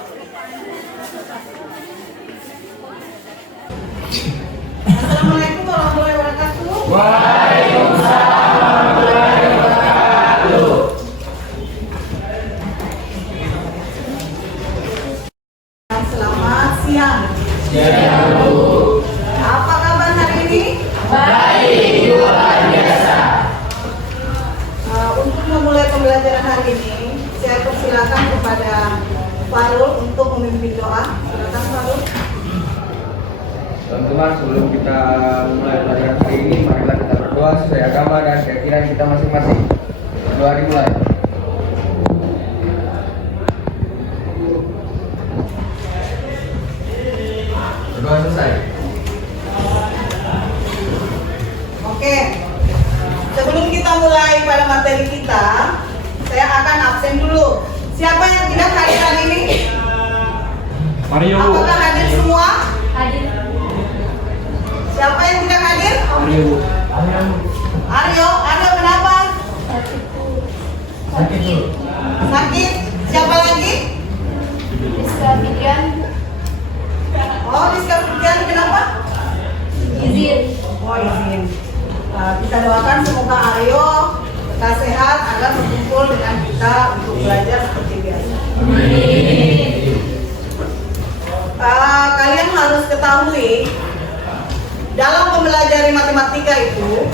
Assalamualaikum warahmatullahi wabarakatuh. Waalaikumsalam warahmatullahi wabarakatuh. Selamat siang. Siang, Bu. Apa kabar hari ini? Baik, luar biasa. Untuk memulai pembelajaran hari ini, saya persilakan kepada Farul untuk memimpin doa. Silakan Farul. Teman-teman, sebelum kita memulai pelajaran hari ini, marilah kita berdoa sesuai agama dan keyakinan kita masing-masing. Berdoa dimulai. Berdoa selesai. Oke. Sebelum kita mulai pada materi kita, saya akan absen dulu. Siapa yang tidak hadir hari ini? Mario. Apakah hadir semua? Hadir. Siapa yang tidak hadir? Mario. Aryo kenapa? Sakit, Bu. Sakit. Siapa lagi? Rizka Fikrian. Oh, Rizka Fikrian kenapa? Izin. Oh, izin. Kita doakan semoga Aryo tetap sehat agar berkumpul dengan kita untuk belajar seperti biasa. Kalian harus ketahui dalam mempelajari matematika itu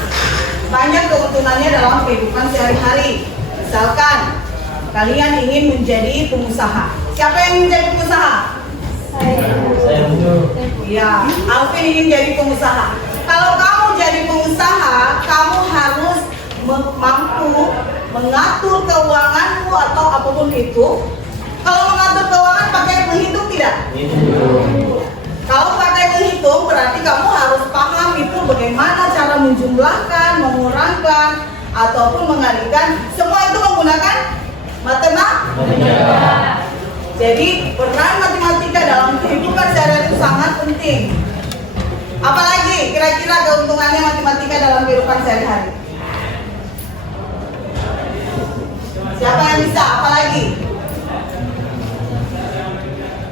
banyak keuntungannya dalam kehidupan sehari-hari. Misalkan kalian ingin menjadi pengusaha. Siapa yang ingin menjadi pengusaha? Saya, Bu. Iya, Alvin ingin jadi pengusaha. Kalau kamu jadi pengusaha, kamu harus mampu mengatur keuanganmu atau apapun itu. Kalau mengatur keuangan pakai menghitung tidak? Kalau pakai menghitung berarti kamu harus paham itu bagaimana cara menjumlahkan, mengurangkan, ataupun mengalihkan. Semua itu menggunakan matematika. Jadi peran matematika dalam kehidupan sehari-hari itu sangat penting. Apalagi kira-kira keuntungannya matematika dalam kehidupan sehari-hari? Siapa yang bisa? Apalagi?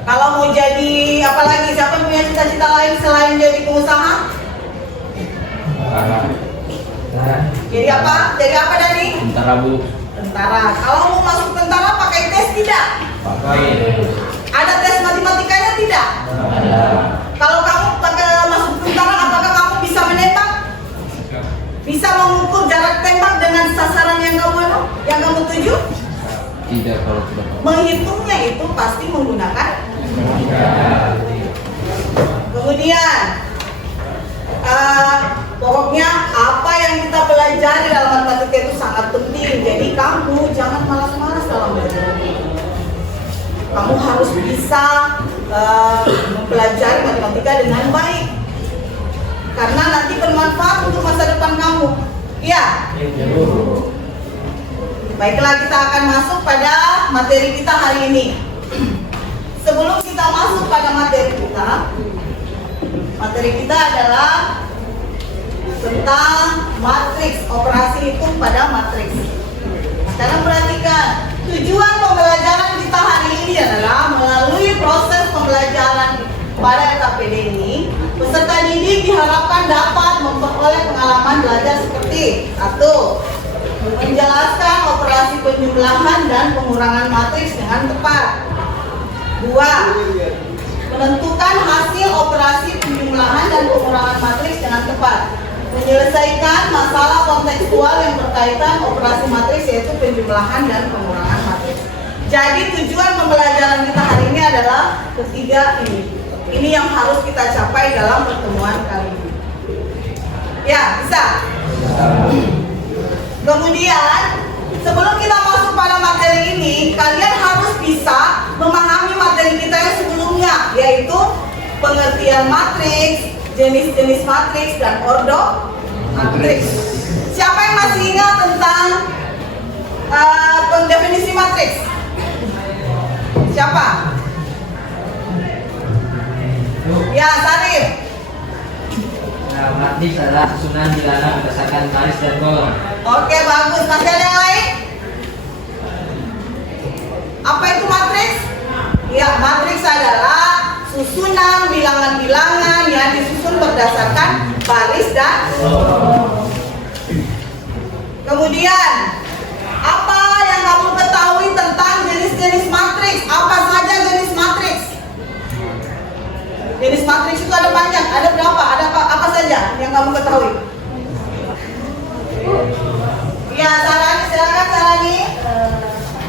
Kalau mau jadi apalagi? Siapa yang punya cita-cita lain selain jadi pengusaha? Jadi apa? Jadi apa Dani? Tentara, Bu. Tentara. Kalau mau masuk tentara pakai tes tidak? Pakai. Ada tes matematikanya tidak? Ada. Kalau kamu pakai masuk tentara, apakah kamu bisa menembak? Bisa mengukur jarak tembak dengan sasaran yang kamu tuju? Tidak, kalau tidak. Menghitungnya itu pasti menggunakan. Kemudian, pokoknya apa yang kita pelajari dalam matematika itu sangat penting. Jadi kamu jangan malas-malas dalam belajar. Kamu harus bisa mempelajari matematika dengan baik, karena nanti bermanfaat untuk masa depan kamu. Iya. Baiklah, kita akan masuk pada materi kita hari ini. Sebelum kita masuk pada materi kita adalah tentang matriks, operasi hitung pada matriks. Sekarang perhatikan, tujuan pembelajaran kita hari ini adalah melalui proses pembelajaran pada KPD ini, peserta didik diharapkan dapat memperoleh pengalaman belajar seperti 1. Menjelaskan operasi penjumlahan dan pengurangan matriks dengan tepat. 2. Menentukan hasil operasi penjumlahan dan pengurangan matriks dengan tepat. Menyelesaikan masalah kontekstual yang berkaitan operasi matriks, yaitu penjumlahan dan pengurangan matriks. Jadi tujuan pembelajaran kita hari ini adalah ketiga ini. Ini yang harus kita capai dalam pertemuan kali ini. Ya, bisa? Kemudian, sebelum kita masuk pada materi ini, kalian harus bisa memahami materi kita yang sebelumnya, yaitu pengertian matriks, jenis-jenis matriks, dan ordo matriks. Siapa yang masih ingat tentang definisi matriks? Siapa? Ya, Sarif. Matriks adalah susunan bilangan berdasarkan baris dan kolom. Oke, bagus. Masih ada yang lain? Apa itu matriks? Ya, berdasarkan baris dan kemudian apa yang kamu ketahui tentang jenis-jenis matriks? Apa saja jenis matriks? Jenis matriks itu ada banyak, ada berapa? Ada apa saja yang kamu ketahui? Ya, Sarani, silakan Sarani.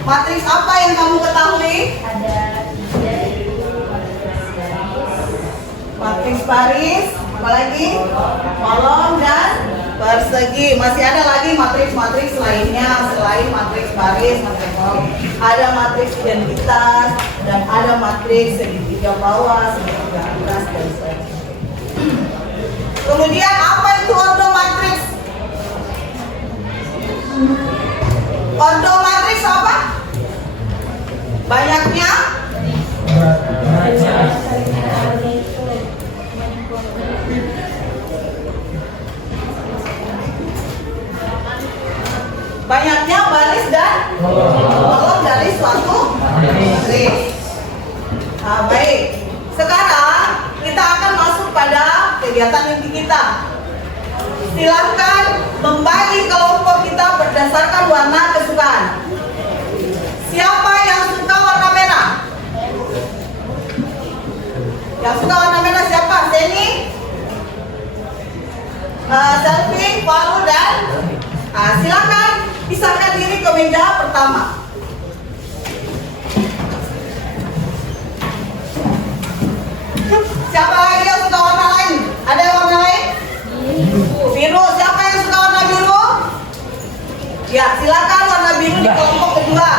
Matriks apa yang kamu ketahui? Ada Matriks baris, apalagi kolom dan persegi. Masih ada lagi matriks-matriks lainnya selain matriks baris, matriks kolom. Ada matriks identitas dan ada matriks segitiga bawah, segitiga atas dan sebagainya. Kemudian apa itu ordo matriks? Ordo matriks apa? Banyaknya banyaknya baris dan kolom dari suatu matriks. Nah, baik. Sekarang kita akan masuk pada kegiatan inti kita. Silakan membagi kelompok kita berdasarkan warna kesukaan. Siapa yang suka warna merah? Yang suka warna merah siapa? Seni? Selfie, Faru dan silakan pisahkan diri ke meja pertama. Siapa lagi yang suka warna lain? Ada yang warna lain? Biru. Siapa yang suka warna biru? Ya, silakan warna biru di kelompok kedua.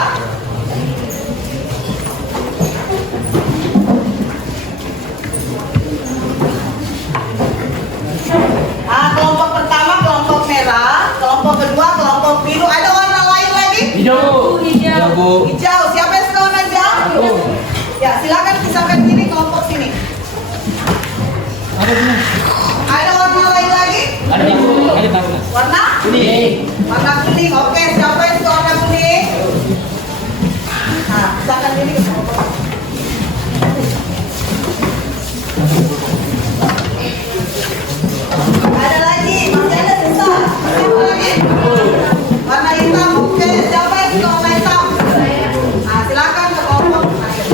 Kelompok pertama kelompok merah, kelompok kedua kelompok biru. Ada warna lain lagi? Hijau. Hijau. Siapa yang suka warna hijau? Ya, silakan pisahkan diri kelompok sini. Ada warna lain lagi? Warna? Warna kuning. Oke, siapa yang suka warna kuning? Nah, pisahkan diri ke kelompok. Ada lagi, masih ada sisa. Siapa lagi? Warna hitam. Oke, siapa yang suka warna hitam? Nah, silakan ke kelompok lain.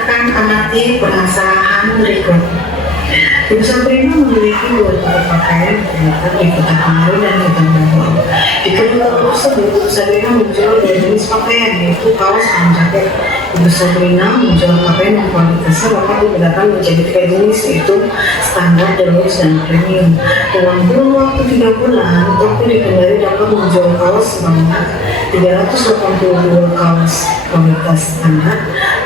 Silakan amati permasalahan berikut. Ibu Sabrina memiliki dua toko pakaian terletak di Kota Palu dan Kota Bogor. Di kedua toko tersebut, Ibu Sabrina menjual dua jenis pakaian, yaitu kaos dan jaket. Ibu Sabrina menjual pakaian yang kualitasnya dapat dibedakan menjadi tiga jenis, yaitu standar, deluxe, dan premium. Dalam kurun waktu 3 bulan, toko di Kendari dapat menjual kaos sebanyak 382 kaos kualitas standar,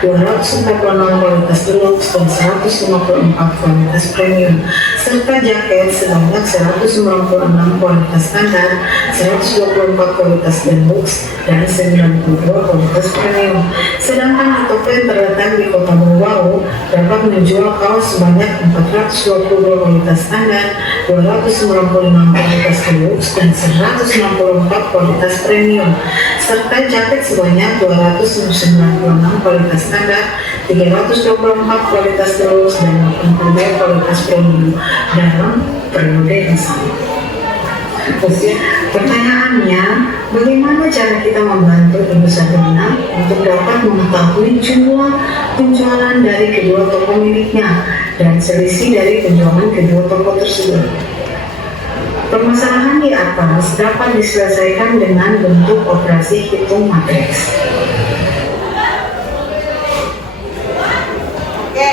246 kualitas deluxe, dan 154 kualitas premium, serta jaket sebanyak 196 kualitas standar, 124 kualitas deluxe, dan 92 kualitas premium. Sedangkan di toko yang terletak di Kota Bogor dapat menjual kaos sebanyak 422 kualitas standar, 296 kualitas deluxe, dan 164 kualitas premium, serta jaket sebanyak 296 kualitas standar, 324 kualitas deluxe, dan 82 kualitas premium dalam periode yang sama. Pertanyaannya, bagaimana cara kita membantu Ibu Sabrina untuk dapat mengetahui jumlah penjualan dari kedua toko miliknya dan selisih dari penjualan kedua toko tersebut? Permasalahan di atas dapat diselesaikan dengan bentuk operasi hitung matriks. Oke,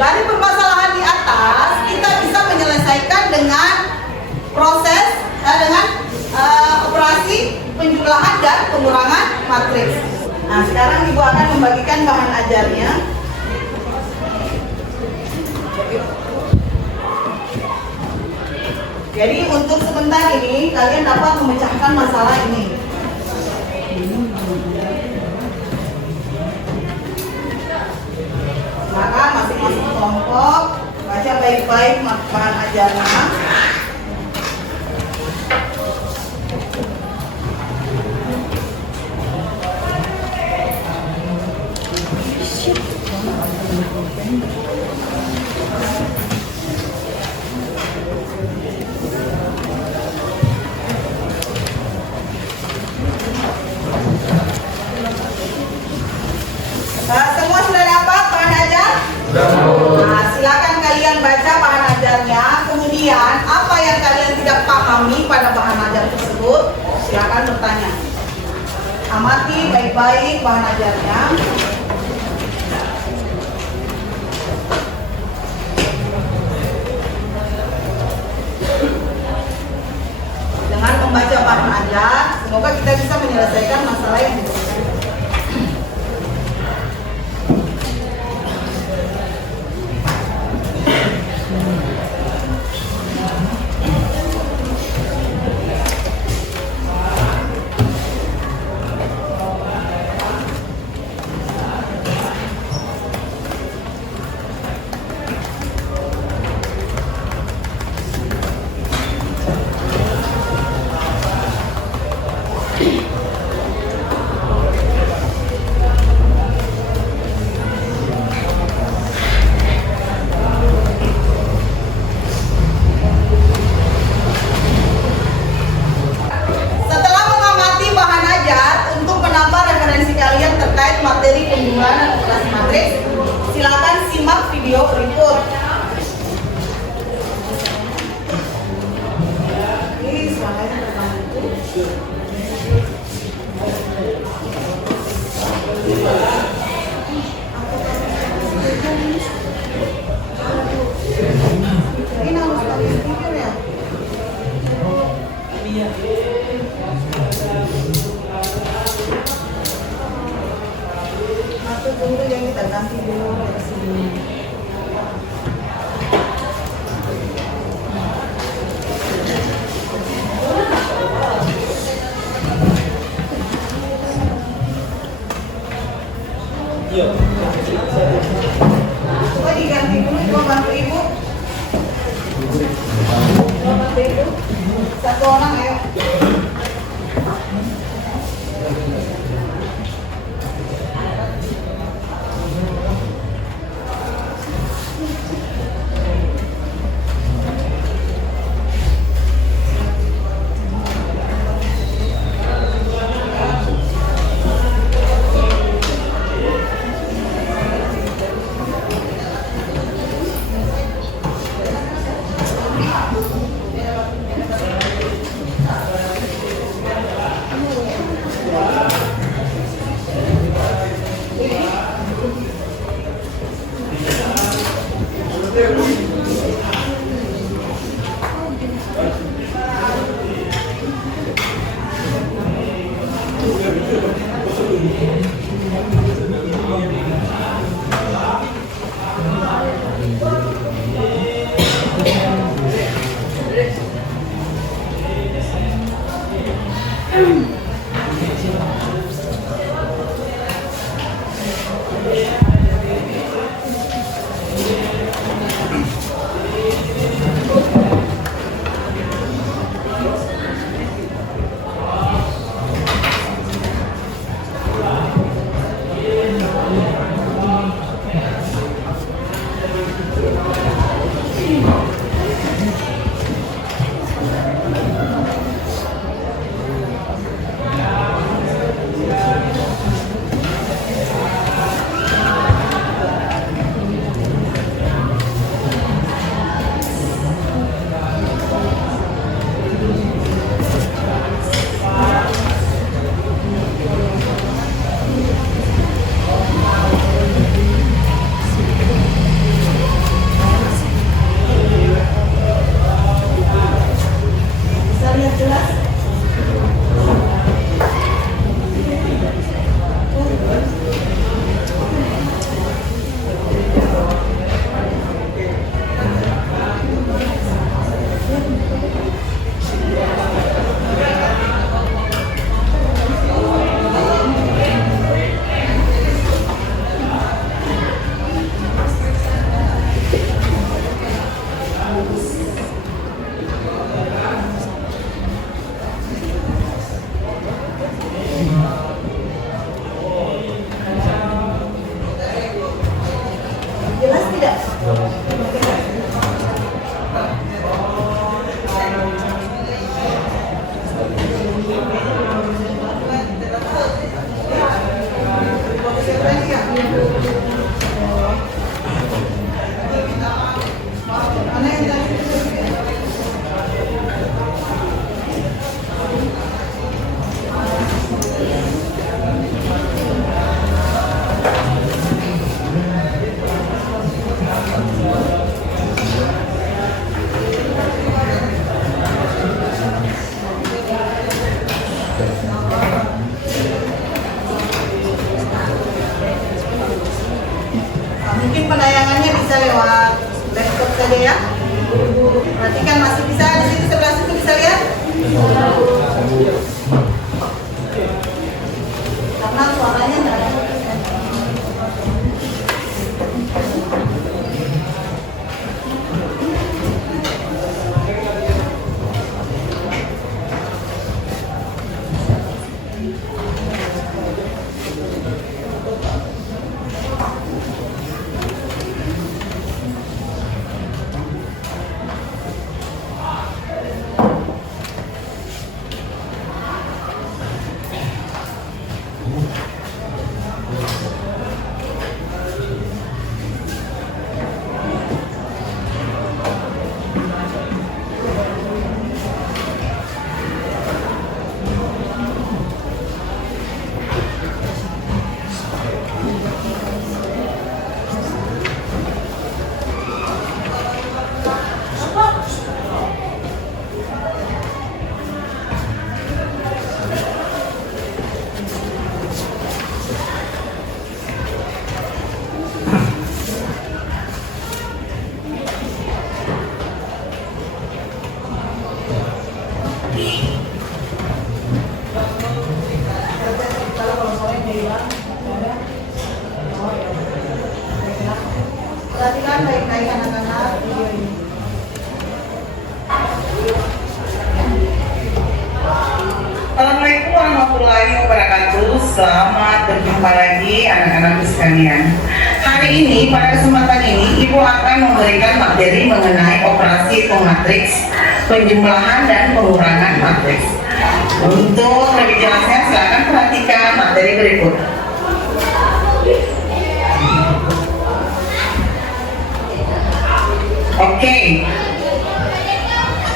dari permasalahan di atas kita bisa menyelesaikan dengan proses operasi penjumlahan dan pengurangan matriks. Nah, sekarang Ibu akan membagikan bahan ajarnya. Jadi untuk sebentar ini kalian dapat memecahkan masalah ini. Maka masing-masing kelompok baca baik-baik bahan ajarnya. Semua sudah dapat bahan ajar? Nah, silakan kalian baca bahan ajarnya. Kemudian apa yang kalian tidak pahami pada bahan ajar tersebut, silakan bertanya. Amati baik-baik bahan ajarnya. Dengan membaca bahan ajar, semoga kita bisa menyelesaikan masalah yang diberikan. Materi penjumlahan dan operasi matriks, silakan simak video berikut. Ini slide pertama itu. Ini harus pakai video ya. Tunggu yang kita ganti dulu dari sini. Coba diganti dulu, coba bantu Ibu. Coba bantu Ibu. Satu orang ayo. Bisa lihat jelas? Jelas tidak? Mungkin penayangannya bisa lewat laptop saja ya. Perhatikan masih bisa di situ sebelah situ bisa lihat? Karena suaranya nggak ada. Perhatikan baik-baik anak-anak video ini. Assalamualaikum warahmatullahi wabarakatuh. Selamat berjumpa lagi anak-anak sekalian. Hari ini pada kesempatan ini Ibu akan memberikan materi mengenai operasi hitung matriks, penjumlahan dan pengurangan matriks. Untuk lebih jelasnya silakan perhatikan materi berikut. Oke.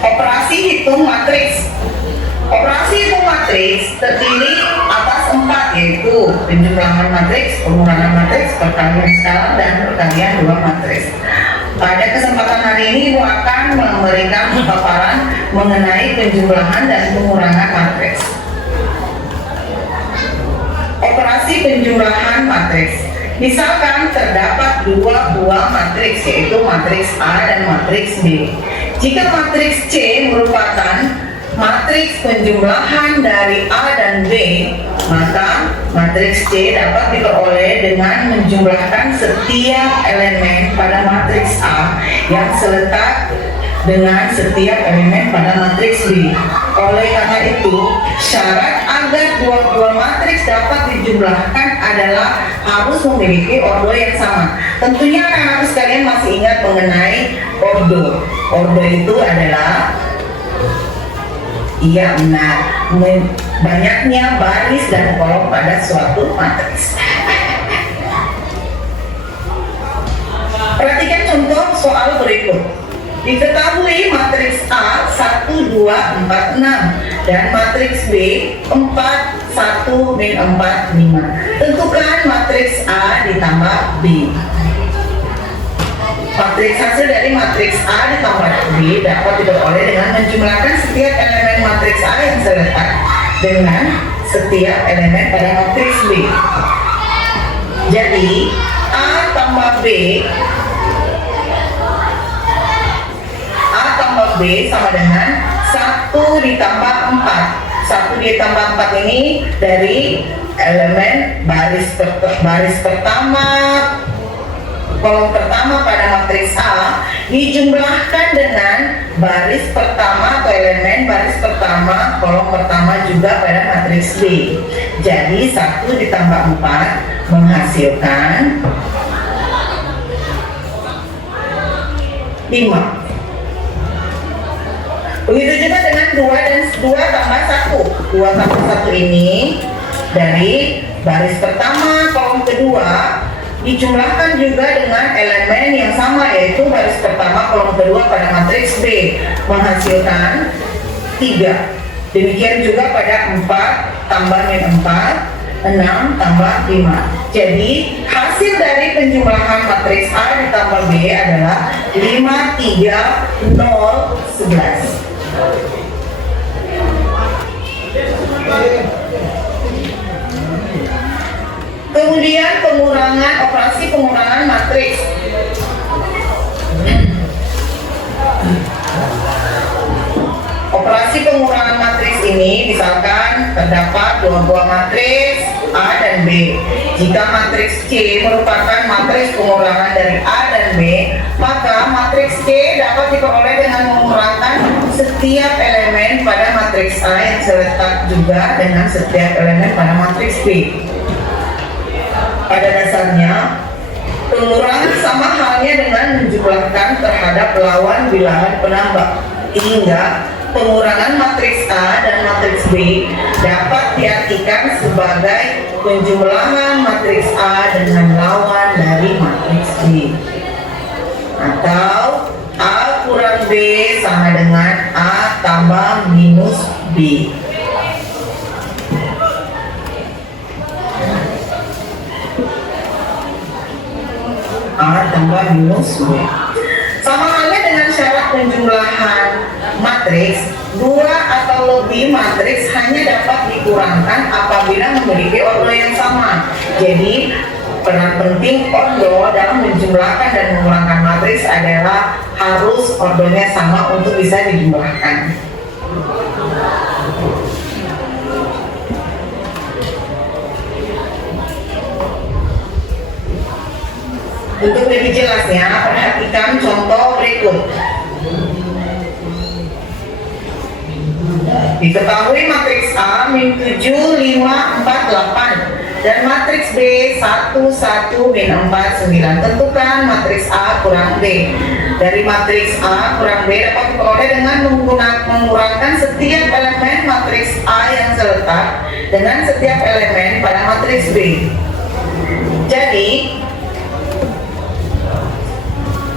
Operasi hitung matriks. Operasi hitung matriks terdiri atas 4, yaitu penjumlahan matriks, pengurangan matriks, perkalian skala, dan perkalian dua matriks. Pada kesempatan hari ini Ibu akan memberikan paparan mengenai penjumlahan dan pengurangan matriks. Operasi penjumlahan matriks. Misalkan terdapat dua buah matriks, yaitu matriks A dan matriks B. Jika matriks C merupakan matriks penjumlahan dari A dan B, maka matriks C dapat diperoleh dengan menjumlahkan setiap elemen pada matriks A yang seletak dengan setiap elemen pada matriks B. Oleh karena itu, syarat agar dua buah matriks dapat dijumlahkan adalah harus memiliki ordo yang sama. Tentunya anak-anak sekalian masih ingat mengenai ordo. Ordo itu adalah, iya benar, banyaknya baris dan kolom pada suatu matriks. Perhatikan contoh soal berikut. Diketahui matriks A 1, 2, 4, 6 dan matriks B 4, 1, min 4, 5. Tentukan matriks A ditambah B. Matriks hasil dari matriks A ditambah B dapat diperoleh dengan menjumlahkan setiap elemen matriks A yang seletak dengan setiap elemen pada matriks B. Jadi A tambah B sama dengan 1 ditambah 4. 1 ditambah 4 ini dari elemen baris pertama, kolom pertama pada matriks A dijumlahkan dengan baris pertama atau elemen baris pertama, kolom pertama juga pada matriks B. Jadi 1 ditambah 4 menghasilkan 5. Begitu juga dengan 2 dan 2 tambah 1. 2 tambah 1 ini dari baris pertama, kolom kedua dijumlahkan juga dengan elemen yang sama, yaitu baris pertama, kolom kedua pada matriks B, menghasilkan 3. Demikian juga pada 4 tambah min 4, 6 tambah 5. Jadi hasil dari penjumlahan matriks A ditambah B adalah 5, 3, 0, 11. Kemudian operasi pengurangan matriks. Operasi pengurangan matriks ini misalkan terdapat dua buah matriks A dan B. Jika matriks C merupakan matriks pengurangan dari A dan B, maka matriks C dapat diperoleh dengan mengurangkan setiap elemen pada matriks A yang terletak juga dengan setiap elemen pada matriks B. Pada dasarnya, pengurangan sama halnya dengan menjumlahkan terhadap lawan bilangan penambah, hingga pengurangan matriks A dan matriks B dapat diartikan sebagai penjumlahan matriks A dengan lawan dari matriks B, atau A kurang B sama dengan A tambah minus B. A tambah minus B. Sama halnya dengan syarat penjumlahan matriks, 2 atau lebih matriks hanya dapat dikurangkan apabila memiliki ordo yang sama. Jadi peran penting ordo dalam menjumlahkan dan mengurangkan matriks adalah harus ordonya sama untuk bisa dijumlahkan. Untuk lebih jelasnya, perhatikan contoh berikut. Diketahui matriks A min 7, 5, 4, 8 dan matriks B 1, 1, min 4, 9. Tentukan matriks A kurang B. Dari matriks A kurang B dapat diperoleh dengan mengurangkan setiap elemen matriks A yang terletak dengan setiap elemen pada matriks B. Jadi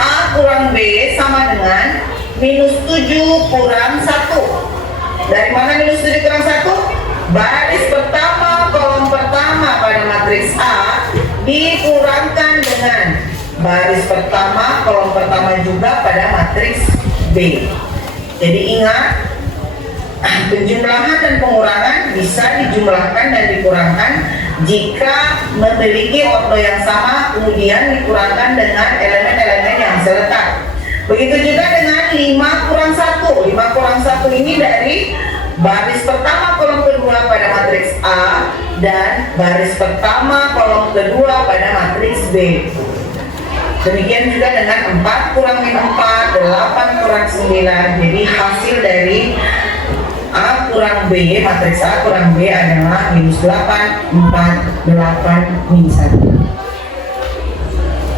A kurang B sama dengan minus 7 kurang 1. Dari mana minus 7 kurang 1? Baris pertama, kolom pertama pada matriks A dikurangkan dengan baris pertama, kolom pertama juga pada matriks B. Jadi ingat, penjumlahan dan pengurangan bisa dijumlahkan dan dikurangkan jika memiliki ordo yang sama kemudian dikurangkan dengan elemen-elemen yang seletak. Begitu juga dengan 5 kurang 1. 5 kurang 1 ini dari baris pertama kolom kedua pada matriks A dan baris pertama kolom kedua pada matriks B. Demikian juga dengan 4 kurang min 4, 8 kurang 9. Jadi hasil dari A kurang B, matriks A kurang B adalah minus 8, 4, 8, min 1.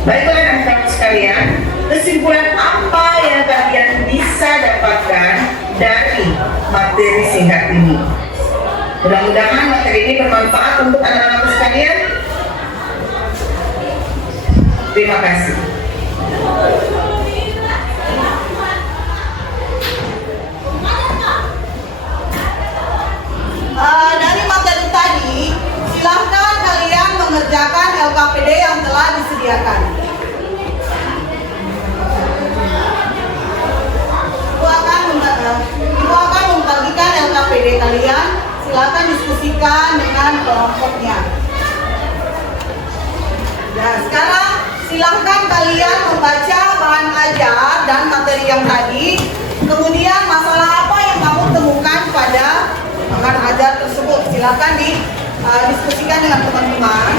Baiklah anak-anak sekalian, kesimpulan apa yang kalian bisa dapatkan dari materi singkat ini? Mudah-mudahan materi ini bermanfaat untuk anak-anak sekalian. Terima kasih. Dari materi tadi, silahkan kalian mengerjakan LKPD yang telah disediakan. Ibu akan membagikan LKPD kalian. Silahkan diskusikan dengan kelompoknya. Ya, sekarang silahkan kalian membaca bahan ajar dan materi yang tadi. Kemudian masalah apa yang kamu temukan pada bahan ajar tersebut? Silahkan didiskusikan dengan teman-teman.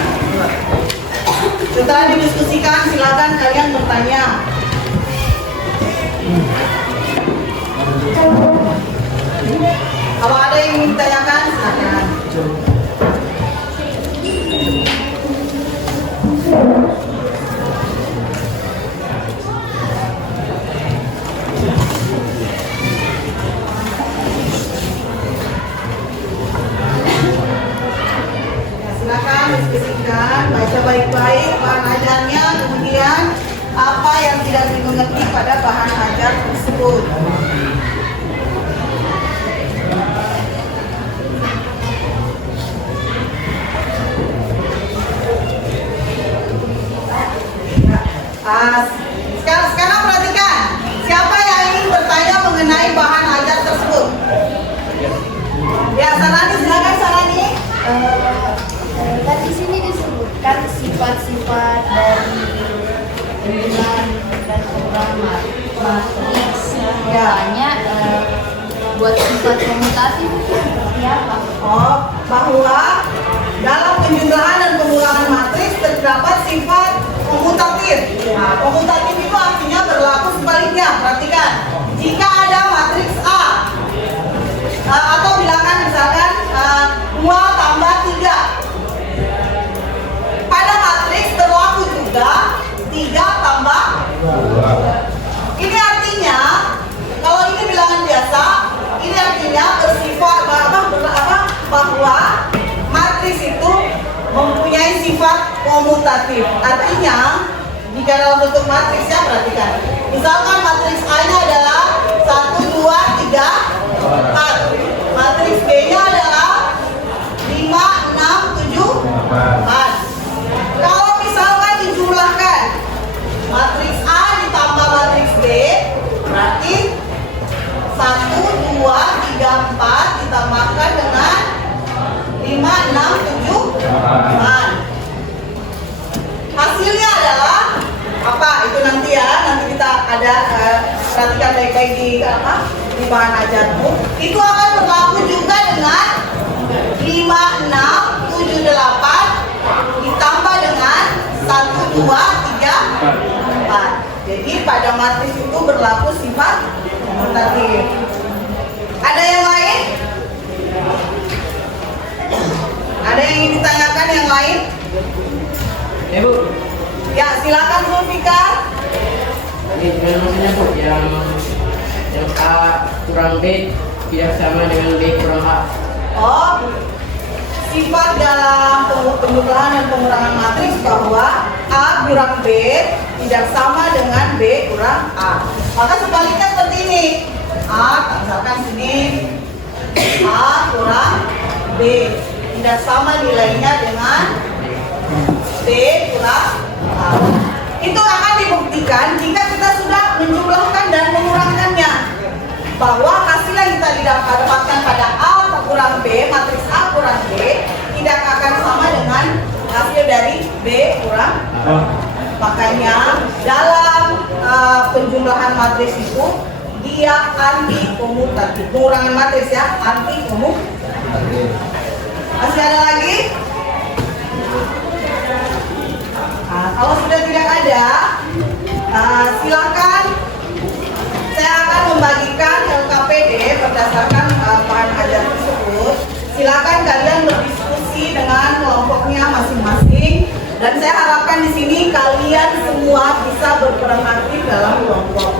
Setelah didiskusikan, silahkan kalian bertanya. Kalau ada yang ingin ditanyakan, silakan. Silakan diskusikan, baca baik-baik bahan ajarnya, kemudian apa yang tidak dimengerti pada bahan ajar tersebut. Sekarang perhatikan, siapa yang ingin bertanya mengenai bahan ajar tersebut? Ya, Sarani, silakan Sarani. Kan di sini disebutkan sifat-sifat dari bulan dan program matriks. Makanya buat sifat komutatif itu seperti apa? Oh, bahwa dalam penjumlahan dan pengulangan matriks terdapat sifat komutatif. Nah, komutatif itu artinya berlaku sebaliknya. Perhatikan, jika ada matriks A atau bilangan misalkan 2 tambah 3, pada matriks berlaku juga 3 tambah 2. Ini artinya kalau ini bilangan biasa, ini artinya bersifat bahwa matriks itu mempunyai sifat komutatif. Artinya jika dalam bentuk matriksnya, perhatikan, misalkan matriks A-nya adalah 1, 2, 3, 4. Matriks B-nya adalah 5, 6, 7, 4. Kalau misalkan dijumlahkan matriks A ditambah matriks B, berarti 1, 2, 3, 4 ditambahkan dengan 5, 6, 7, 4. Hasilnya adalah apa? Itu nanti ya, nanti kita ada perhatikan baik-baik di bahan ajarmu. Itu akan berlaku juga dengan 5, 6, 7, 8 ditambah dengan 1, 2, 3, 4. Jadi pada matriks itu berlaku sifat komutatif. Ada yang lain? Ada yang ingin ditanyakan yang lain? Ya Bu, Ya, silakan Zulfikar. ini gimana maksudnya Bu? Yang A kurang B tidak sama dengan B kurang A. Oh, sifat dalam penjumlahan dan pengurangan matriks bahwa A kurang B tidak sama dengan B kurang A. Maka sebaliknya seperti ini. A, misalkan sini A kurang B tidak sama nilainya dengan B kurang A. Itu akan dibuktikan jika kita sudah menjumlahkan dan mengurangkannya, bahwa hasil yang kita dapatkan pada A kurang B, matriks A kurang B tidak akan sama dengan hasil dari B kurang A. Makanya dalam penjumlahan matriks itu dia anti komutatif. Pengurangan matriks ya, anti komutatif. Masih ada lagi? Nah, kalau sudah tidak ada, silakan saya akan membagikan LKPD berdasarkan bahan ajar tersebut. Silakan kalian berdiskusi dengan kelompoknya masing-masing. Dan saya harapkan di sini kalian semua bisa berperan aktif dalam kelompok.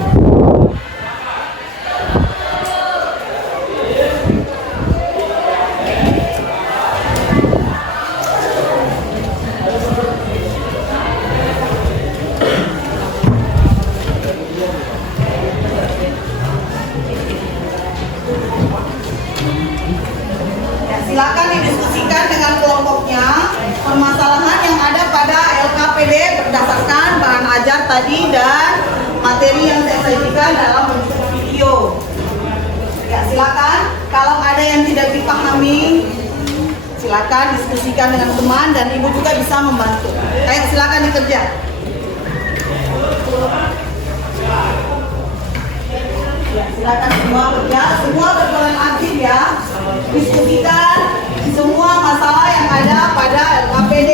Silakan didiskusikan dengan kelompoknya permasalahan yang ada pada LKPD berdasarkan bahan ajar tadi dan materi yang saya sajikan dalam bentuk video. Ya, silakan kalau ada yang tidak dipahami silakan diskusikan dengan teman dan ibu juga bisa membantu. Ayo silakan dikerja. Ya, silakan semua kerja, semua berperan aktif ya. Diskusikan semua masalah yang ada pada LKPD.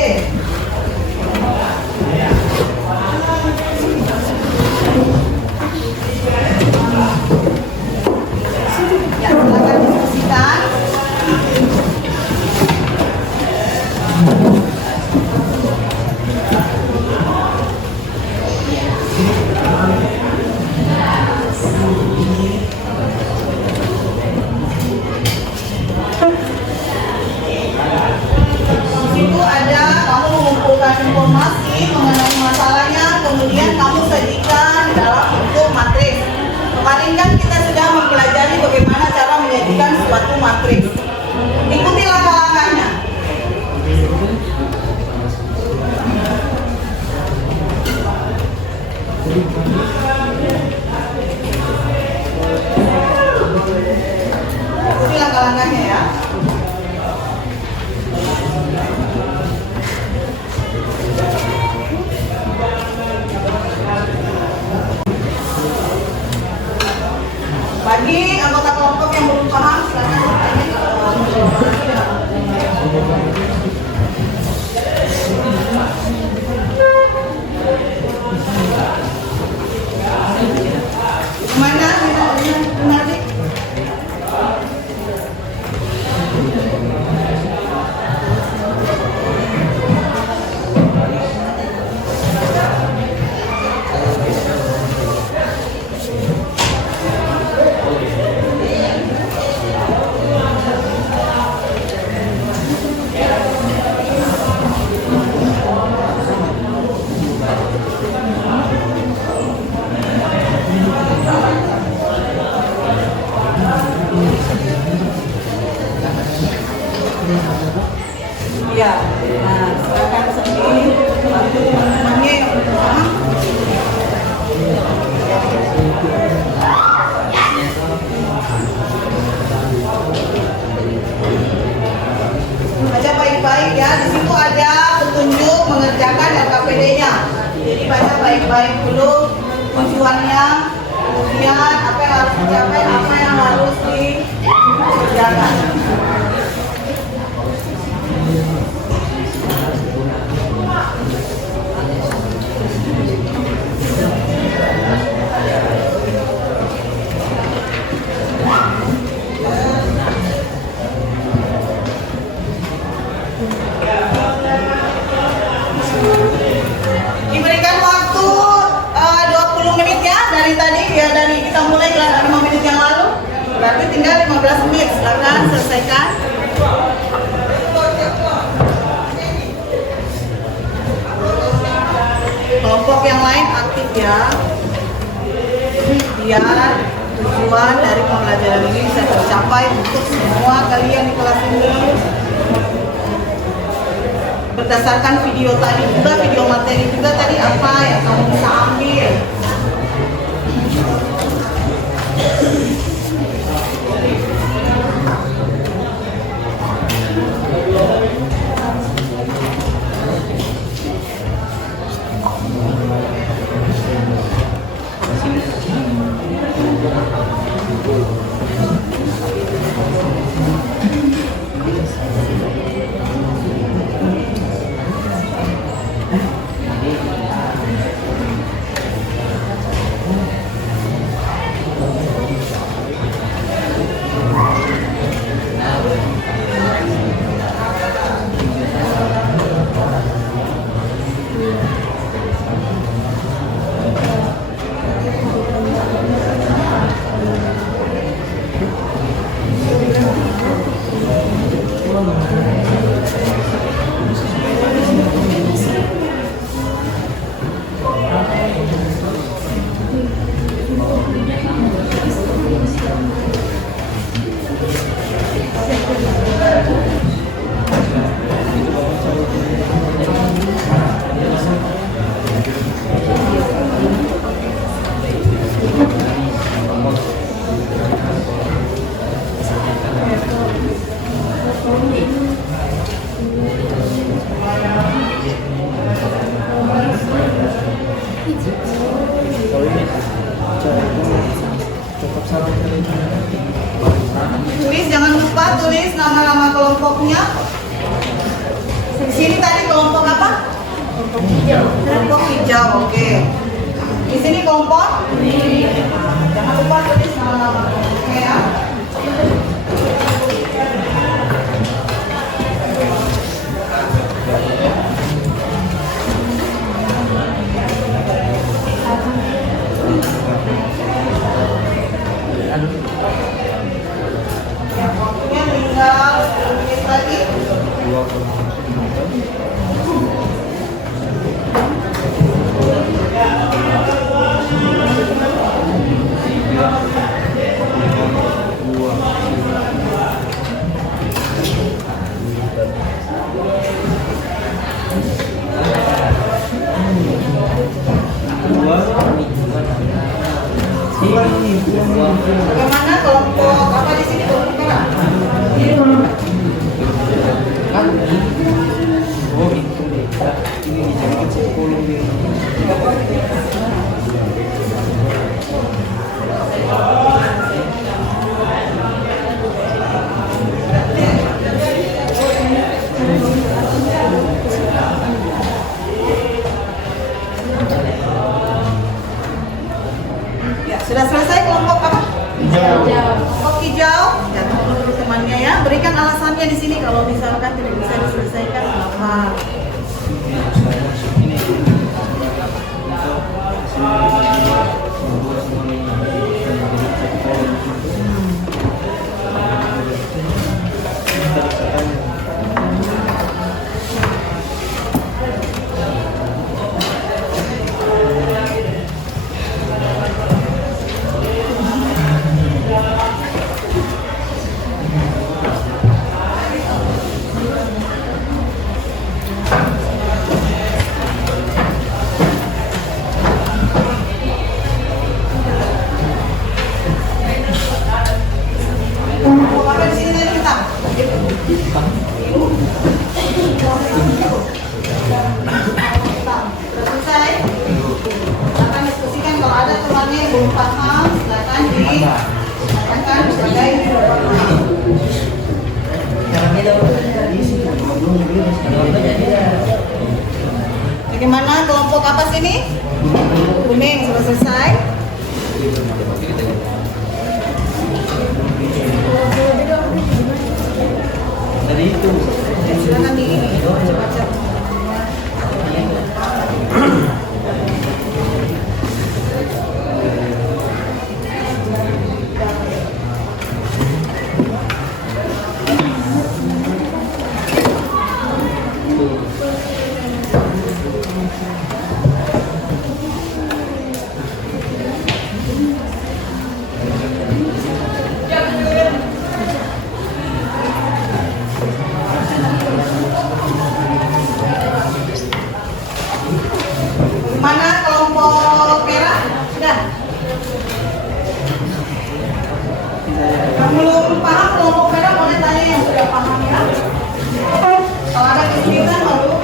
Ya, silakan diskusikan. Itu ada kamu mengumpulkan informasi mengenai masalahnya, kemudian kamu sajikan dalam bentuk matriks. Kemarin kan kita sudah mempelajari bagaimana cara menyajikan suatu matriks. Ikuti langkah-langkahnya. Ikuti langkah-langkahnya ya. Bagi anggota kelompok yang belum paham, silakan bertanya Mana nanti? Ya, nah silakan sendiri bantu teman-temannya yang belum paham. Baca baik-baik ya. Di situ ada petunjuk mengerjakan LKPD-nya. Jadi baca baik-baik dulu tujuannya, kemudian apa yang harus dicapai, apa yang harus dikerjakan. Diberikan waktu 20 menit ya dari tadi ya, dari kita mulai 5 menit yang lalu, berarti tinggal 15 menit. Silakan selesaikan. Kelompok yang lain aktif ya, biar tujuan dari pembelajaran ini bisa tercapai untuk semua kalian di kelas ini. Berdasarkan video tadi juga, video materi juga tadi apa yang kamu bisa ambil. Tulis, jangan lupa tulis nama-nama kelompoknya. Di sini tadi kelompok apa? Kelompok hijau, oke. Di sini kelompok? Jangan lupa tulis nama-nama kelompoknya ya. Waktunya tinggal 10 menit lagi. Bagaimana kelompok apa di sini kelompok merah? Ya, sudah selesai kelompok apa? Kelompok hijau. Ya, tunggu dulu temannya ya. Berikan alasannya di sini kalau misalkan tidak bisa diselesaikan apa. Kelompok apa di sini tadi kita? Sudah selesai? Akan diskusikan kalau ada temannya yang belum paham, silakan dikatakan sebagai bagaimana kelompok apa sini? Kuning sudah selesai. Silakan di baca. Mana kelompok merah? Sudah. Yang belum paham kelompok merah boleh tanya yang sudah paham ya. Kalau ada kesulitan baru.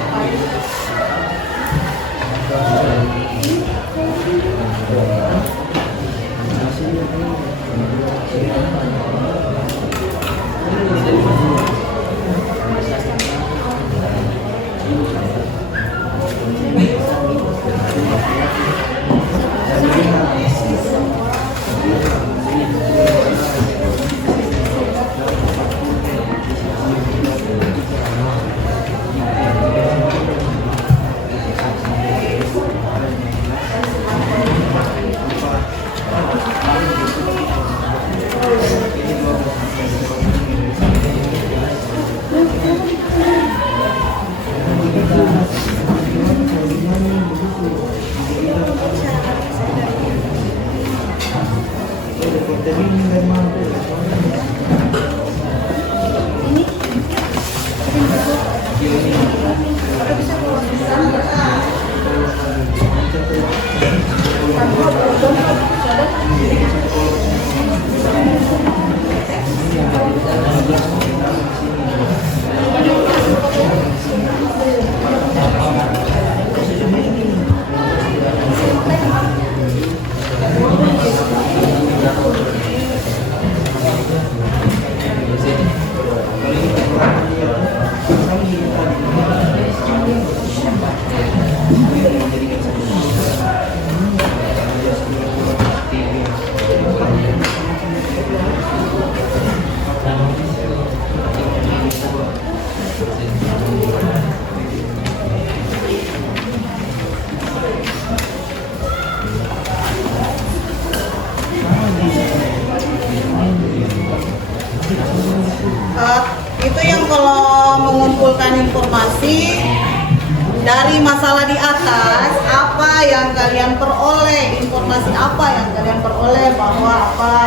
informasi dari masalah di atas, apa yang kalian peroleh, informasi apa yang kalian peroleh bahwa apa?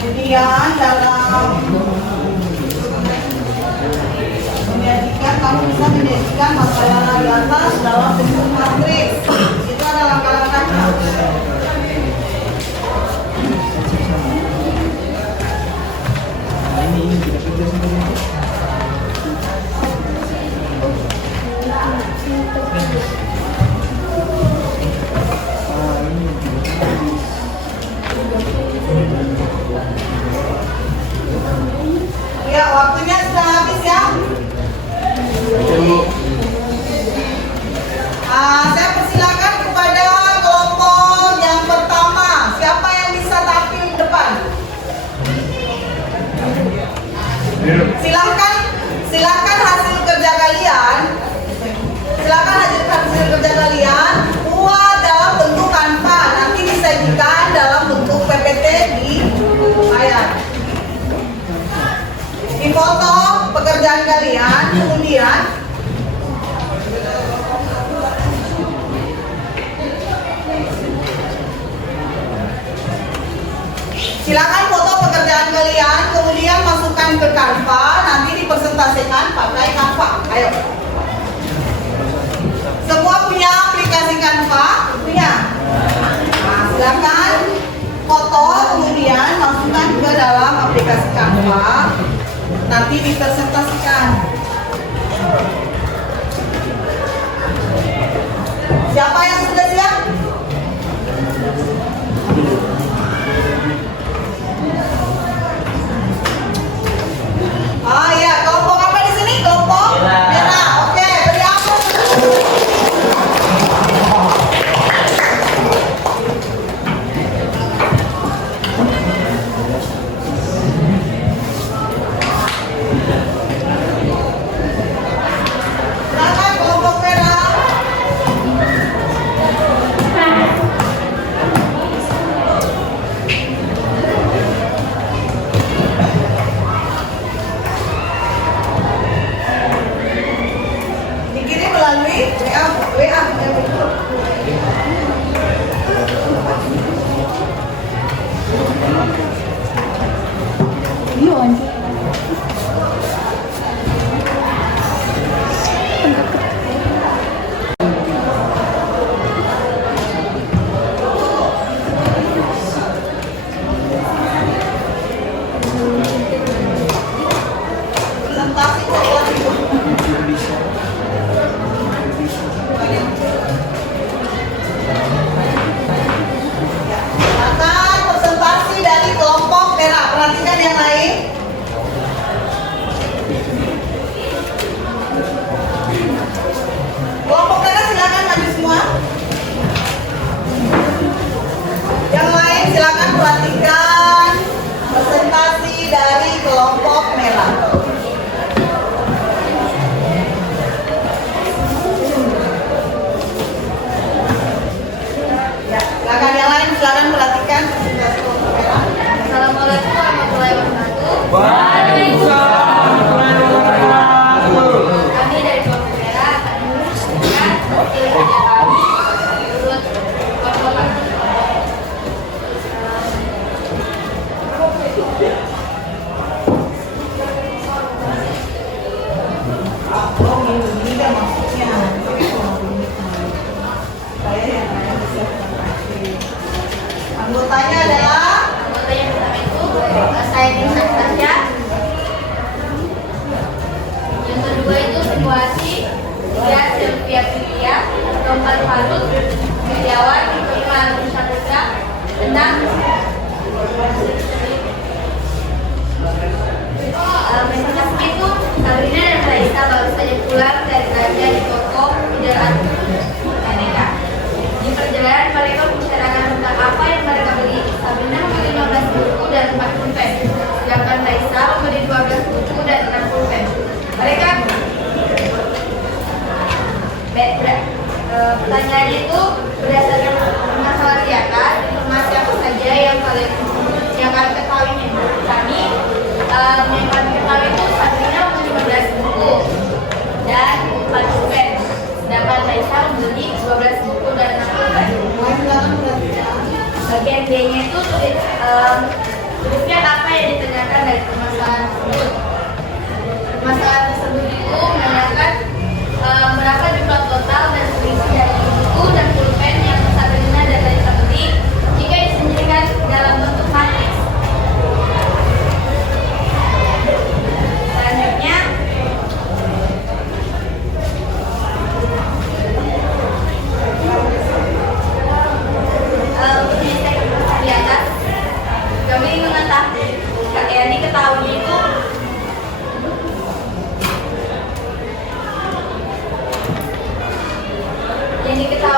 Kemudian dalam menyajikan, kamu bisa menyajikan masalah di atas dalam bentuk matriks. Itu ada langkah-langkahnya. Ya, waktunya sudah habis ya. Saya persilakan kepada kelompok yang pertama. Siapa yang bisa tampil di depan? Silakan hasil kerja kalian. Silakan hasil kerja kalian buat dalam bentuk Canva. Nanti disajikan dalam bentuk PPT di layar. Foto pekerjaan kalian, kemudian silakan foto pekerjaan kalian, kemudian masukkan ke Canva, nanti dipresentasikan pakai Canva. Ayo. Semua punya aplikasi Canva? Punya? Nah, silakan foto, kemudian masukkan ke dalam aplikasi Canva. Nanti dipresentasikan. Siapa yang sudah siap? Ah ya, kelompok apa di sini? Kelompok merah. Oke, beri aplaus. Silakan kelompok merah. Dikirim melalui WA. Presentasi akan presentasi dari kelompok merah. Perhatikan yang lain. Kelompok merah silakan maju semua. Yang lain silakan perhatikan presentasi dari kelompok merah. Ya, silakan yang lain silakan perhatikan presentasi kelompok merah. Assalamualaikum warahmatullahi wabarakatuh. Kami dari kelompok merah akan menunjukkan hasil kerja kami menurut kelompok kami. Oh, ini kan maksudnya. Saya yang lain disiapkan lagi. Anggotanya adalah Anggota yang pertama itu saya Nisa Tasya. Yang kedua itu situasi, tiga Sylvia Sylvia, keempat Faruk, Setiawan, kelima Nusa Putra, enam presentasi itu Sabrina dan Raisa baru saja pulang dari kerja di toko Pidaran mereka. Di perjalanan mereka membicarakan tentang apa yang mereka beli. Sabrina membeli 15 buku dan 4 pulpen, sedangkan Raisa membeli 12 buku dan 6 pulpen. Mereka pertanyaannya itu berdasarkan masalah siakan, informasi apa saja yang kalian ketahui nih.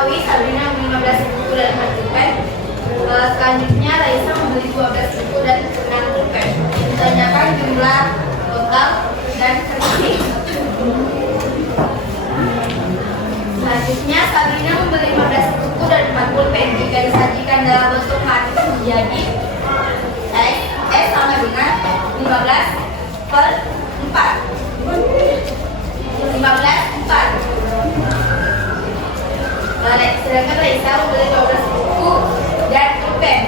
ketahui Sabrina membeli 15 buku dan 4 pulpen. Selanjutnya Raisa membeli 12 buku dan 6 pulpen. Ditanyakan jumlah total dan versi. Selanjutnya Sabrina membeli 15 buku dan 4 pulpen. Jika disajikan dalam bentuk matriks menjadi S sama dengan 15 per 4. 15/4. Sedangkan Raisa membeli 12 buku dan pulpen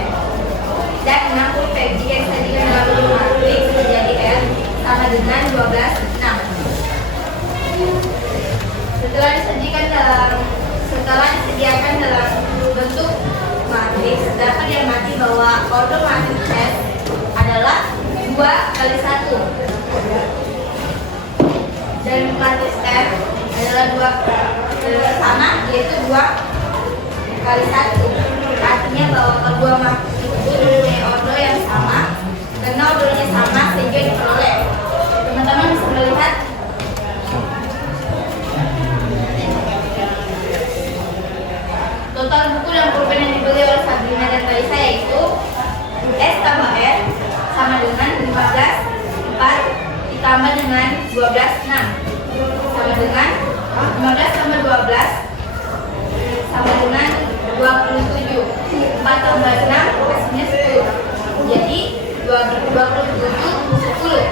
dan 6 pulpen. Jika disajikan dalam bentuk matriks menjadi R sama dengan 12/6. Setelah disediakan dalam bentuk matriks, dapat diamati bahwa order matriks S adalah 2 kali 1 dan matriks R adalah 2 sama, yaitu 2 kali 1. Artinya bahwa kedua matriks itu mempunyai order yang sama. Karena ordernya sama sehingga diperoleh. Teman-teman bisa melihat total buku dan pulpen yang dibeli oleh Sabrina dan Raisa yaitu S tambah R sama dengan 15/4 ditambah dengan 12/6 sama dengan 15 tambah 12 sama dengan 27. 4 tambah 6 hasilnya 10. Jadi 27/10.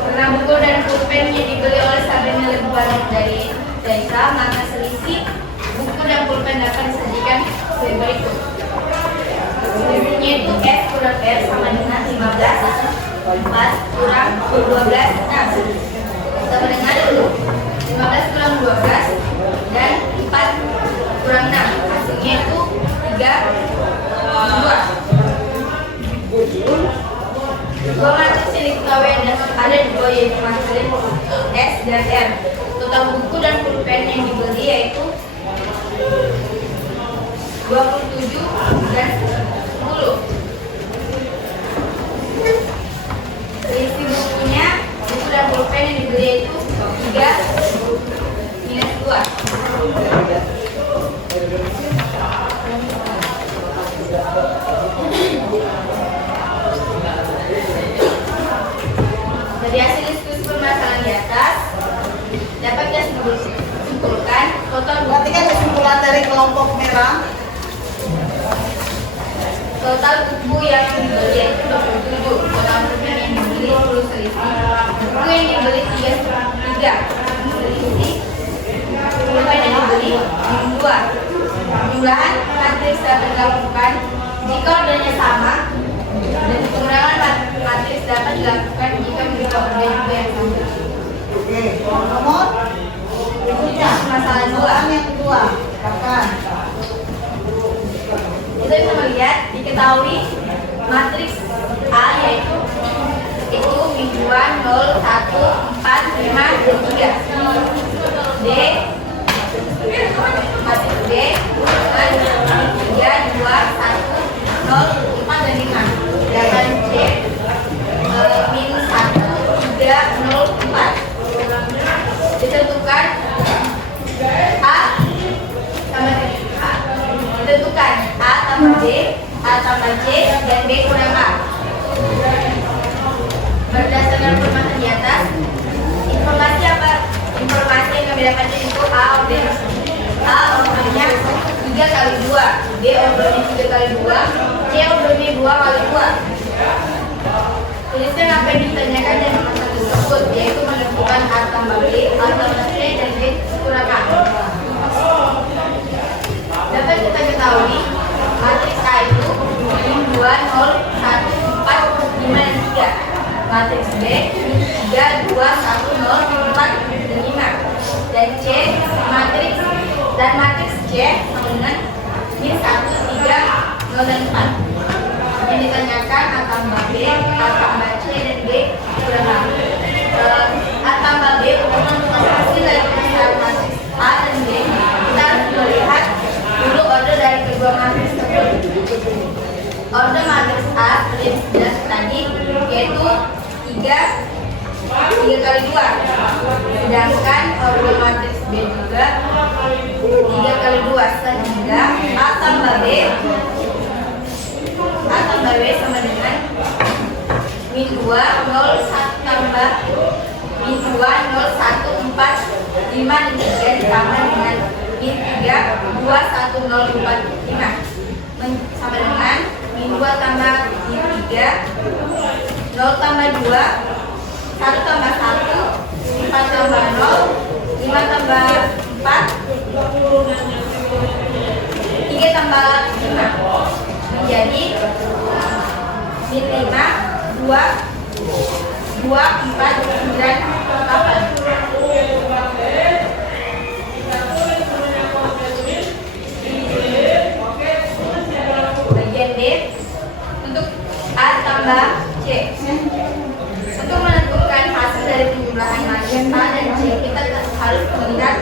Karena buku dan pulpen yang dibeli oleh Sabrina lebih banyak dari Raisa, maka selisih buku dan pulpen dapat disajikan sebagai berikut. Selisihnya itu S kurang R sama dengan 15/4 kurang 12/6 sama dengan 15 kurang 12 dan 4 kurang 6. Hasilnya itu 3/2. Dua matriks yang diketahui ada di bawah yaitu matriks S dan R. Total buku dan pulpen yang dibeli yaitu 27 dan 10. Selisih bukunya, buku dan pulpen yang dibeli yaitu 3 minus 2. Dari hasil diskusi permasalahan di atas dapat kita simpulkan total Perhatikan kesimpulan dari kelompok merah. total buku yang dibeli itu 27, total pulpen yang dibeli 10 selisih, buku yang dibeli 3 selisih, pulpen yang dibeli 2. Jumlahan matriks dapat dilakukan jika ordernya sama dan pengurangan matriks dapat dilakukan jika memiliki order yang sama. Oke, nomor berikutnya Masalah permasalahan yang kedua. Silakan. Kita bisa melihat diketahui matriks A yaitu mingguan 0, 1, 4, 5, dan 3. D matriks D 3, 2, 1, 0, 4, dan 5. Sedangkan C minus 1, 3, 0, 4. Ditentukan A tambah B, A tambah C, dan B kurang A. Berdasarkan permasalahan di atas, informasi yang kami dapatkan itu A ordernya 3 kali 2, B ordernya 3 kali 2, C ordernya 2 kali 2. Tuliskan apa yang ditanyakan dari masalah tersebut, yaitu menentukan A tambah B, A tambah C, dan B kurang A. Dapat kita ketahui matriks A itu 2, 0, 1, 4, 5, dan 3. Matriks B 3, 2, 1, 0, 4, dan 5. Dan C matriks C sama dengan min 1, 3, 0, dan 4. Yang ditanyakan A tambah B, A tambah C, dan B kurang A. A tambah B untuk hasil dari pemecahan matriks A dan B, kita harus melihat dulu order dari kedua matriks tersebut. Order matriks A seperti yang jelas tadi yaitu 3 kali 2. Sedangkan order matriks B juga 3 kali 2 sehingga A tambah B sama dengan min 2 0 1 tambah min 2 0 1 4 5 dan 3 ditambah dengan min 3 2 1 0 4 5 sama dengan min 2 tambah min 3 0 tambah 2 1 tambah 1 4 tambah 0 5 tambah 4 3 tambah 5 menjadi min 5 2 4 9 8 bagian D untuk A tambah C. Untuk menentukan hasil dari penjumlahan matriks A dan C, kita harus melihat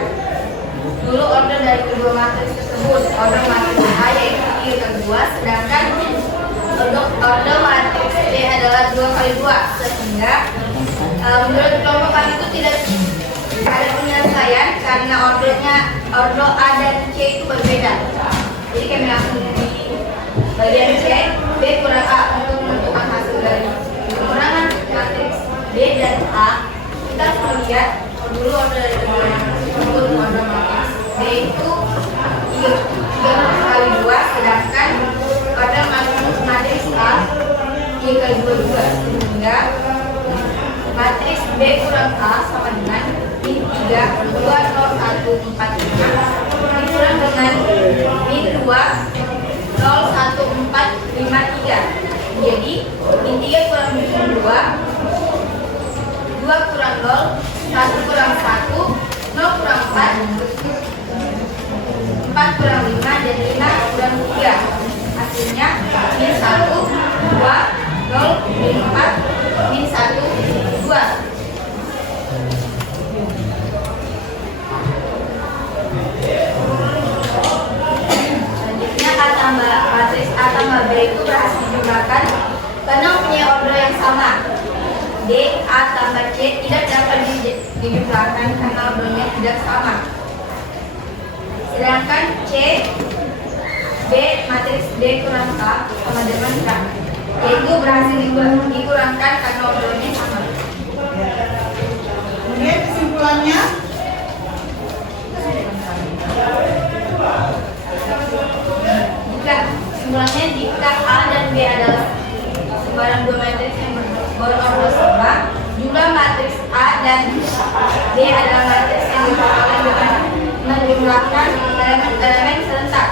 dulu order dari kedua matriks tersebut. Order matriks A yaitu 3 kali 2, sedangkan order matriks B adalah 2 kali 2, sehingga menurut kelompok kami itu tidak ada penyelesaian karena order A dan C itu berbeda. Jadi kami langsung di bagian C, B kurang A untuk menentukan hasil dari pengurangan matriks B dan A. Kita harus melihat dulu order dari kedua matriks tersebut. Order matriks B itu 3 kali 2, sedangkan order matriks A 3 kali 2 juga, sehingga matriks B kurang A sama dengan min 3 2 0 1 4 5 dikurang dengan min 2 0 1 4 5 3. Jadi min 3 kurang min 2 kurang 0 1 kurang 1 0 kurang 4 4 kurang 5 dan 5 kurang 3. Hasilnya min 1 2 0 min 4 min 1 2. Matriks A tambah B itu berhasil dijumlahkan karena punya order yang sama. D, A tambah C tidak dapat dijumlahkan karena ordernya tidak sama. Sedangkan C, B, matriks B kurang A sama dengan A, yaitu berhasil dikurangkan karena ordernya sama. Kemudian kesimpulannya, jika A dan B adalah sembarang dua matriks yang berorder sama, jumlah matriks A dan B adalah matriks yang diperoleh dengan menjumlahkan elemen serentak.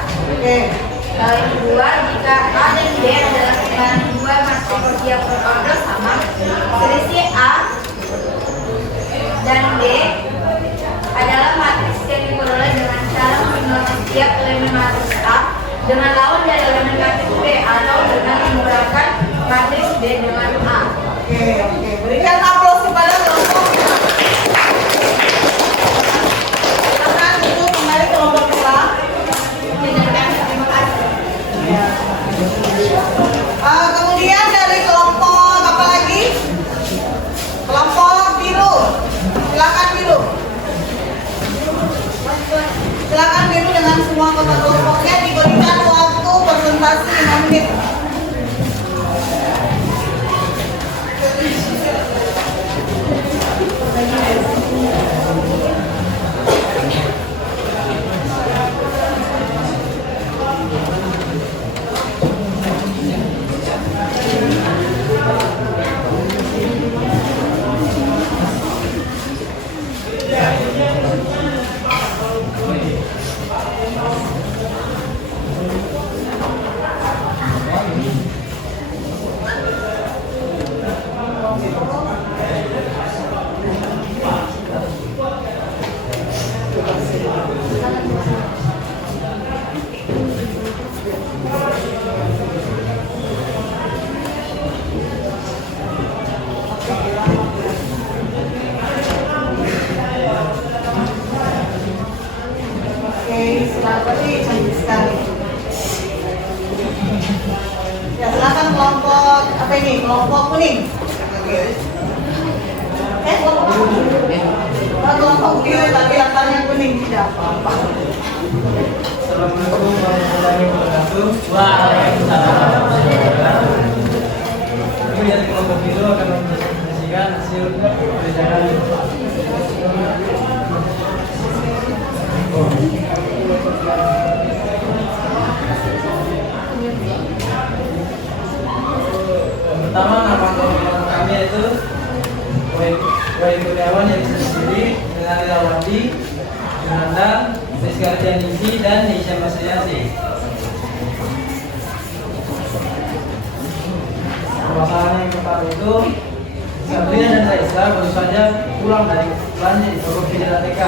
Yang kedua, jika A dan B adalah sembarang dua matriks yang berorder sama, selisih A dan B adalah matriks yang diperoleh dengan cara menjumlahkan setiap elemen matriks A dengan lawan dari elemen matriks B atau dengan menggunakan matriks B dengan A. Oke. Berikan aplaus kepada kelompok. Silakan duduk kembali kelompok kita. Terima kasih. Kemudian dari kelompok apa lagi? Kelompok biru. Silakan biru. Silakan biru dengan semua kota kelompoknya, diberikan waktu presentasi 5 menit. Berarti cantik sekali. Ya, silakan kelompok apa ini? Kelompok kuning. Kelompok kuning. Kelompok kuning, tapi latarnya kuning, tidak apa-apa. Assalamualaikum warahmatullahi wabarakatuh. Waalaikumsalam warahmatullahi wabarakatuh. Kami dari kelompok biru akan mempresentasikan hasil pelajaran. Pertama, nama kelompok kami yaitu Wahyu Kurniawan yang sendiri dengan Lilawati, Yunanda, Rizky Ardianisi, dan Nisha Masriasi. Permasalahan yang pertama itu Sabrina dan Raisa baru saja pulang dari belanja di toko Fidel TK.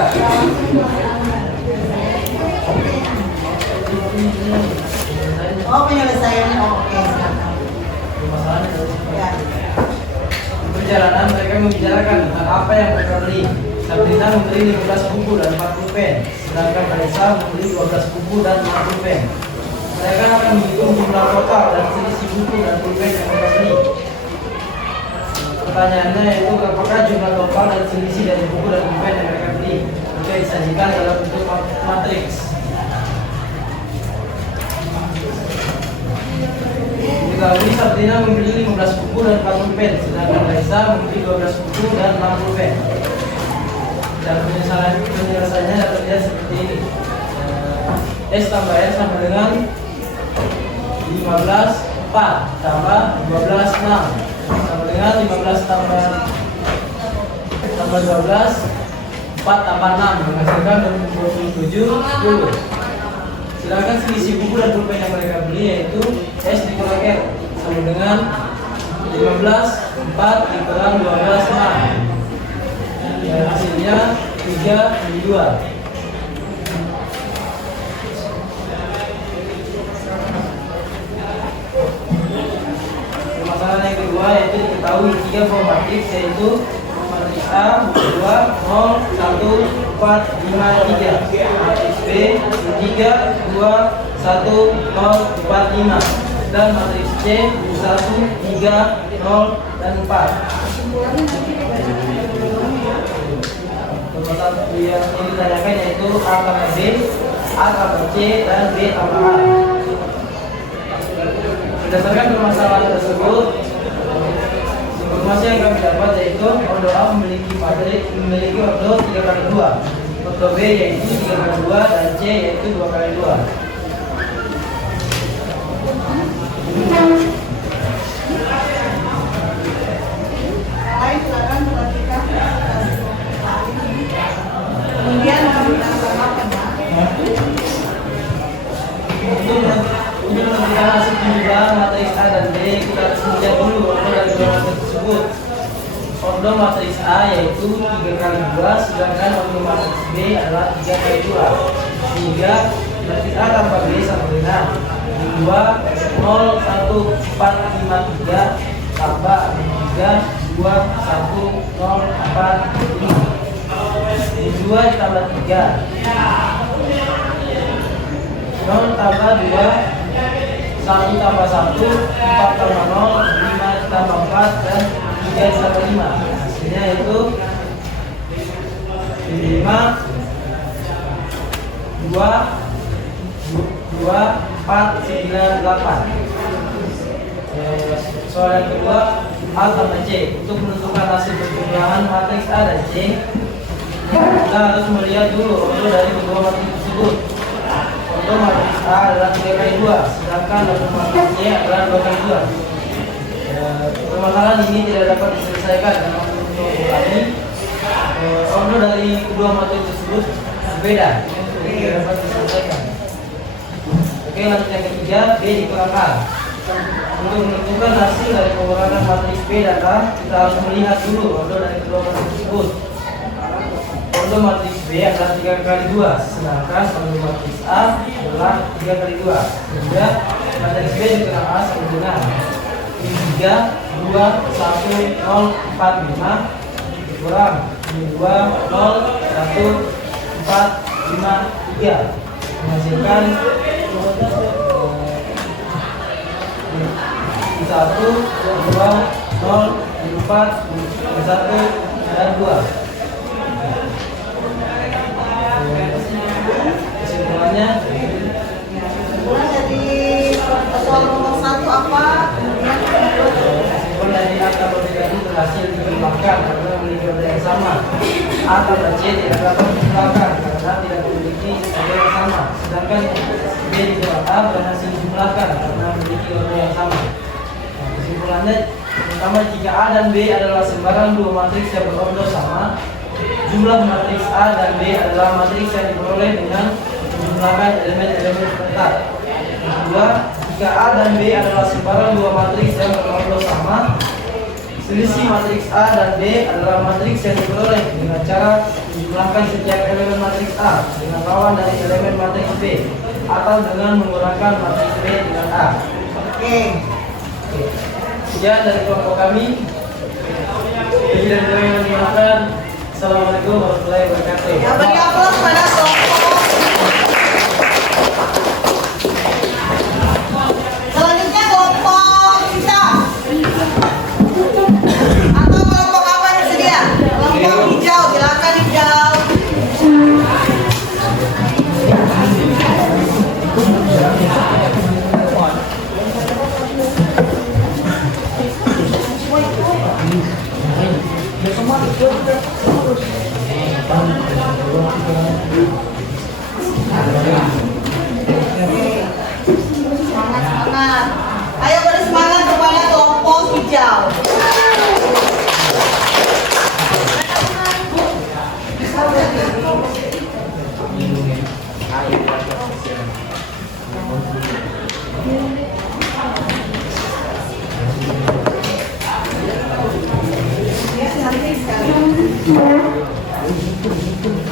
Oh, penyelesaiannya oke. Permasalahan adalah seperti Ya. Di perjalanan mereka membicarakan tentang apa yang mereka beli. Sabrina membeli 15 buku dan 40 pen, sedangkan Raisa membeli 12 buku dan 40 pen. Mereka akan menghitung jumlah total dan selisih buku dan pulpen yang mereka beli. Pertanyaannya yaitu apakah jumlah total dan selisih dari buku dan pulpen yang mereka beli jika disajikan dalam bentuk matriks. Diketahui Sabrina membeli 15 buku dan 40 pen, sedangkan Raisa membeli 12 buku dan 60 pen. Dan penyelesaiannya dapat dilihat seperti ini. S tambah S sama dengan 15 4 tambah 12 6 sama dengan 15 tambah 12 4 tambah 6 menghasilkan 27 10. Sedangkan selisih buku dan pulpen yang mereka beli yaitu S dikurang R sama dengan 15 4 dikurang 12 6 dan hasilnya 3 2. Permasalahan yang kedua yaitu diketahui 3 buah matriks yaitu matriks A 2 0 1 4 5 3, matriks B 3 2 1 0 4 5, dan matriks C 1 3 0 dan 4. Permasalahan yang ditanyakan yaitu A tambah B, A tambah C, dan B tambah A. Berdasarkan permasalahan tersebut, informasi yang kami dapat yaitu ordo A memiliki ordo 3x2, ordo B yaitu 3x2, dan C yaitu 2x2. Lain silakan perhatikan. Kemudian menambahkan untuk menentukan hasil penjualan matriks A dan B, kita harus melihat dulu ordo dari dua matriks tersebut. Ordo matriks A yaitu 3x2, sedangkan ordo matriks B adalah 3x2. Sehingga matriks A tambah B sama dengan 2 0 1 4 5 3 tambah 3 2 1 0 4 5. 2 ditambah 3 0 tambah 2 1 tambah 1 4 tambah 0 5 tambah 4 dan 3 tambah 5. Hasilnya yaitu 5 2 4 9 8. Soal yang kedua, A tambah C. Untuk menentukan hasil perjumlahan matriks A dan C, kita harus melihat dulu ordo dari kedua matriks tersebut. Ordo matriks A adalah 3x2, sedangkan ordo matriks C adalah 2x2. Permasalahan ini tidak dapat diselesaikan karena menurut kami ordo dari kedua matriks tersebut berbeda, jadi tidak dapat diselesaikan. Oke, lanjut yang ketiga, B dikurang A. Untuk menentukan hasil dari pengurangan matriks B dan A, kita harus melihat dulu ordo dari kedua matriks tersebut. Ordo matriks B adalah 3x2, sedangkan ordo matriks A adalah 3x2. Sehingga matriks B dikurang A sama dengan 3 2 1 0 4 5 dikurang 2 0 1 4 5 3 menghasilkan 1 2 0 4 1 dan 2. Kesimpulannya A tambah C tidak dapat dijumlahkan karena tidak memiliki nilai yang sama. Sedangkan B ditambah A berhasil dijumlahkan karena memiliki nilai yang sama. Nah, kesimpulannya, pertama, jika A dan B adalah sembarang dua matriks yang berorder sama, jumlah matriks A dan B adalah matriks yang diperoleh dengan menjumlahkan elemen-elemen terletak. Yang kedua, jika A dan B adalah sembarang dua matriks yang berorder sama, selisih matriks A dan B adalah matriks yang diperoleh dengan cara menjumlahkan setiap elemen matriks A dengan lawan dari elemen matriks B atau dengan menggunakan matriks B dengan A. Oke. Sekian dari kelompok kami. Bagi dan kami yang mendengarkan, Assalamualaikum warahmatullahi wabarakatuh. Ya, beri aplaus pada kelompok. Selanjutnya kelompok kita. Atau kelompok apa yang sedia? Kelompok hijau, silakan hijau. Semangat, semangat. Ayo beri semangat kepada kelompok hijau.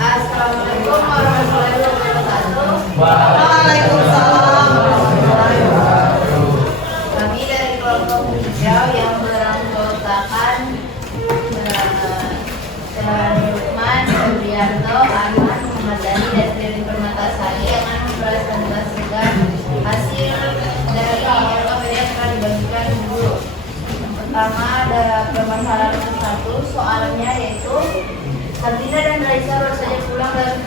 Assalamualaikum warahmatullahi wabarakatuh. Waalaikumsalam. Kami dari kelompok hijau yang beranggotakan Lukman, Supriyanto, Arman, Muhammad Dhani, dan Dewi Permatasari yang akan mempresentasikan hasil dari LKPD yang telah dibagikan dulu. Yang pertama ada permasalahan nomor 1, soalnya yaitu Sabrina dan Raisa baru saja pulang dan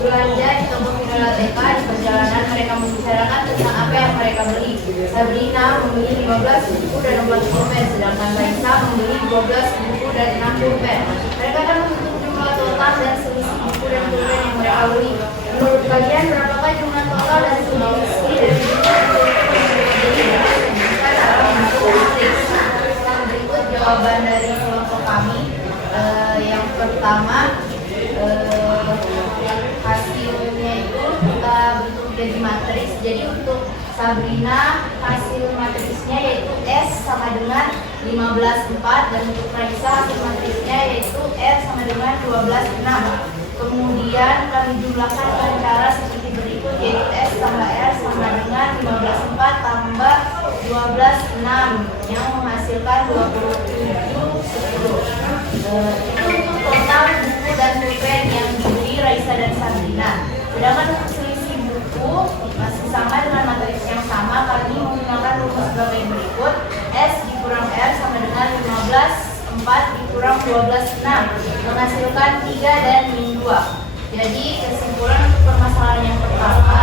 belanja di toko Vinola TK. Di perjalanan mereka membicarakan tentang apa yang mereka beli. Sabrina membeli 15 buku dan 40 pulpen, sedangkan Raisa membeli 12 buku dan 6 pulpen. Mereka akan menghitung jumlah total dan selisih buku dan pulpen yang mereka beli. Menurut kalian, berapakah jumlah total dan selisih dari buku dan pulpen yang mereka beli? Kita dalam bentuk matriks. Berikut jawaban dari kelompok kami. Yang pertama, hasilnya itu kita bentuk jadi matriks. Jadi untuk Sabrina hasil matriksnya yaitu S sama dengan 15,4, dan untuk Raisa hasil matriksnya yaitu R sama dengan 12,6. Kemudian kami jumlahkan dengan cara seperti berikut, yaitu S tambah R sama dengan 15,4 tambah 12,6 yang menghasilkan 27,10. Itu untuk total buku dan pulpen yang dibeli Raisa dan Sabrina. Sedangkan untuk selisih buku masih sama dengan matriks yang sama. Kami menggunakan rumus sebagai berikut: S dikurang R sama dengan 15,4 dikurang 12,6 menghasilkan 3 dan min 2. Jadi kesimpulan untuk permasalahan yang pertama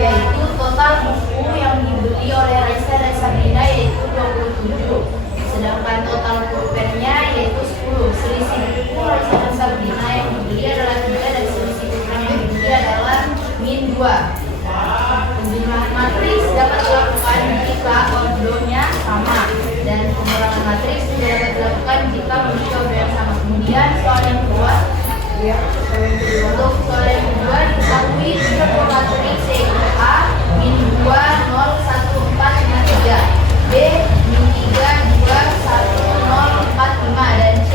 yaitu total buku yang dibeli oleh Raisa dan Sabrina yaitu 27, sedangkan total pulpennya yaitu 10. Selisih buku Raisa dan Sabrina yang dibeli adalah 3 dan selisih pulpen yang dibeli adalah min 2. Penjumlahan matriks dapat dilakukan jika ordonya sama, dan pengurangan matriks juga dapat dilakukan jika memiliki ordo yang sama. Kemudian soal yang kedua, untuk soal yang kedua diketahui jika matriks yaitu A min 2 0 1 4 5 3, B min 3 2 1 0 4 5, dan C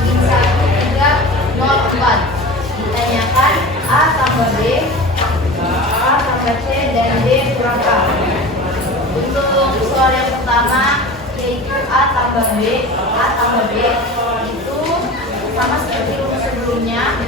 min 1 3 0 4. Ditanyakan A tambah B, A tambah C, dan D kurang A. Untuk soal yang pertama yaitu A tambah B, A tambah B itu sama seperti rumus sebelumnya.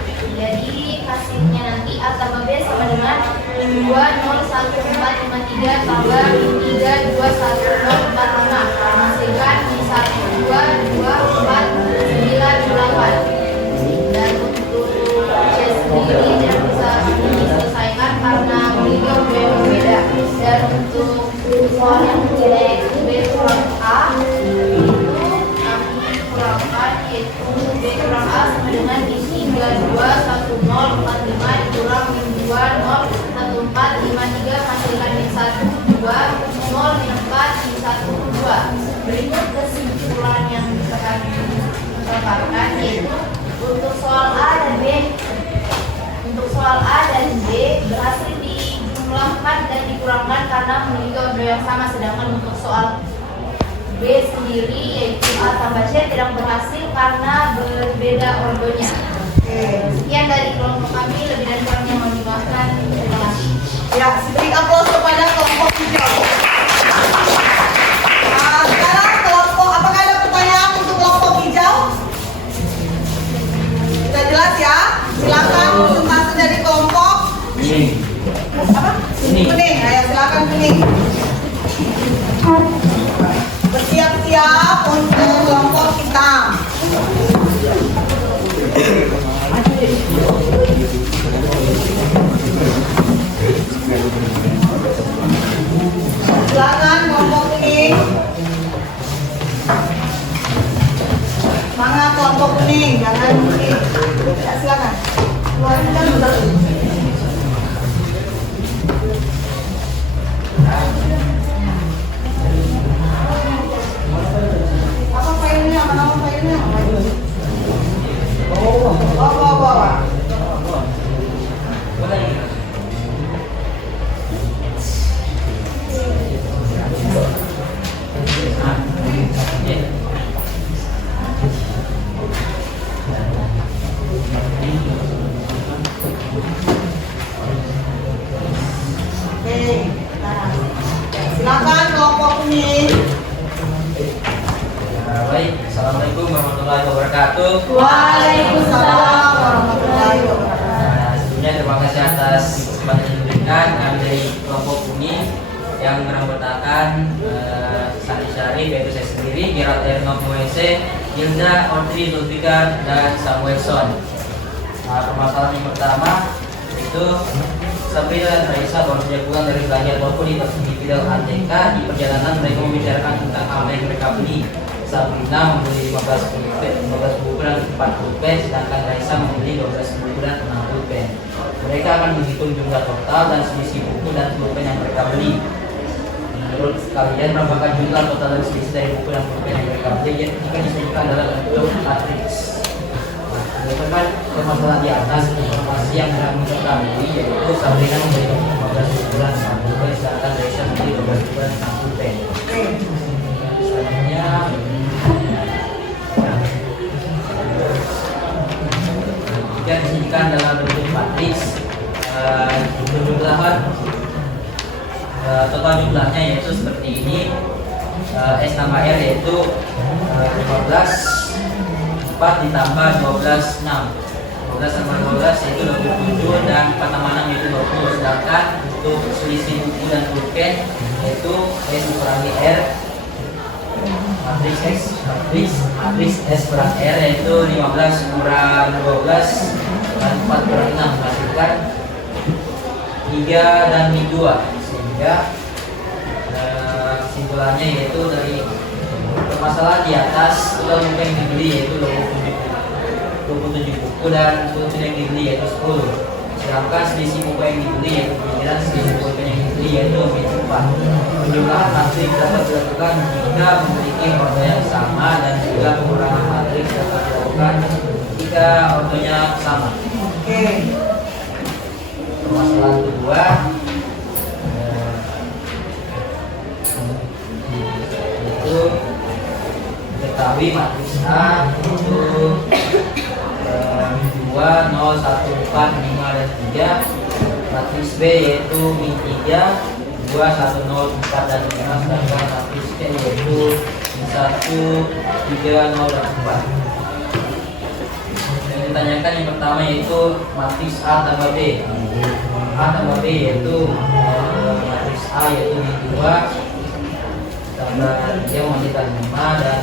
Jadi hasilnya nanti A tambah B sama dengan 2 0 1 4 5 3 tambah 3 2 1 0 4 5 menghasilkan 1 2 2 4 9 8. Dan untuk C sendiri tidak bisa diselesaikan karena memiliki ordo yang berbeda. Dan untuk soal yang ketiga yaitu B kurang A, itu kami kurangkan yaitu B kurang dikurang A sama dengan min 32 10 45 dikurang min 2 0 14 53 hasilkan min 1 2 0 min 4 min 1 2. Berikut kesimpulan yang akan didapatkan yaitu untuk soal A dan B. Untuk soal A dan B berhasil dijumlahkan dan dikurangkan karena memiliki ordo yang sama, sedangkan untuk soal B sendiri yaitu A tambah C tidak berhasil karena berbeda ordonya. Sekian dari kelompok kami, lebih dan kurangnya mohon dimaafkan. Terima kasih. Ya, beri aplaus kepada kelompok hijau. Nah, sekarang kelompok, apakah ada pertanyaan untuk kelompok hijau? Sudah jelas ya? Silakan presentasi dari kelompok Kuning. apa? Kuning. Kuning. Ayo silakan kuning. Bersiap-siap untuk kelompok hitam. Silakan kelompok kuning. Semangat kelompok kuning, jangan kuning. Ya, silakan. Keluarin kan udah. Apa filenya? Mana filenya? Bawa. Oke, nah, silakan kelompok kuning. Baik, assalamualaikum warahmatullahi wabarakatuh. Waalaikumsalam warahmatullahi wabarakatuh. Sebelumnya terima kasih atas kesempatan yang diberikan kami dari kelompok kuning yang beranggotakan Sari Syarif, yaitu saya sendiri, Gerald Erno Moese, Hilda, Audrey, Zulfikar, dan Samuelson. Permasalahan yang pertama itu Sabrina dan Raisa baru saja pulang dari belajar maupun di Fidel ATK. Di perjalanan mereka membicarakan tentang apa yang mereka beli. Sabrina membeli 15 buku dan 4 pulpen, sedangkan Raisa membeli 12 buku dan 6 pulpen. Mereka akan menghitung jumlah total dan selisih buku dan pulpen yang mereka beli. Menurut kalian berapakah jumlah total dan selisih dari buku dan pulpen yang mereka beli jika disajikan dalam bentuk matriks? Berdasarkan permasalahan di atas, informasi yang kami ketahui yaitu Sabrina membeli 15 buku dan 6 pulpen, sedangkan Raisa membeli 12 buku dan 6 pulpen. Selanjutnya jika disajikan dalam bentuk matriks, total jumlahnya yaitu seperti ini. S tambah R yaitu 15 4 ditambah 12 6. 12 tambah 12 yaitu 27 dan 4 tambah 6 yaitu 20. Sedangkan untuk selisih buku dan pulpen yaitu S dikurangi R matriks S kurang R yaitu 15 kurang 12 dan 4 kurang 6 menghasilkan 3 dan 2, sehingga kesimpulannya yaitu dari permasalahan di atas total buku yang dibeli yaitu 27 buku dan pulpen yang dibeli yaitu 10. Sedangkan selisih buku yang dibeli yaitu pikiran selisih pulpen yang dibeli yaitu min 4. Penjumlahan matriks dapat dilakukan jika memiliki ordo yang sama dan juga pengurangan matriks dapat dilakukan jika ordonya sama. Oke. Permasalahan kedua itu ketahui matriks A itu 2, 0, 1, 4, 5, dan 3. Matriks B yaitu min 3, 2, 1, 0, 4, dan 5. Sedangkan matriks C yaitu min 1, 3, 0, dan 4. Yang ditanyakan yang pertama yaitu matriks A tambah B. A tambah B yaitu matriks A yaitu min 2 tambah 3 menghasilkan 5 dan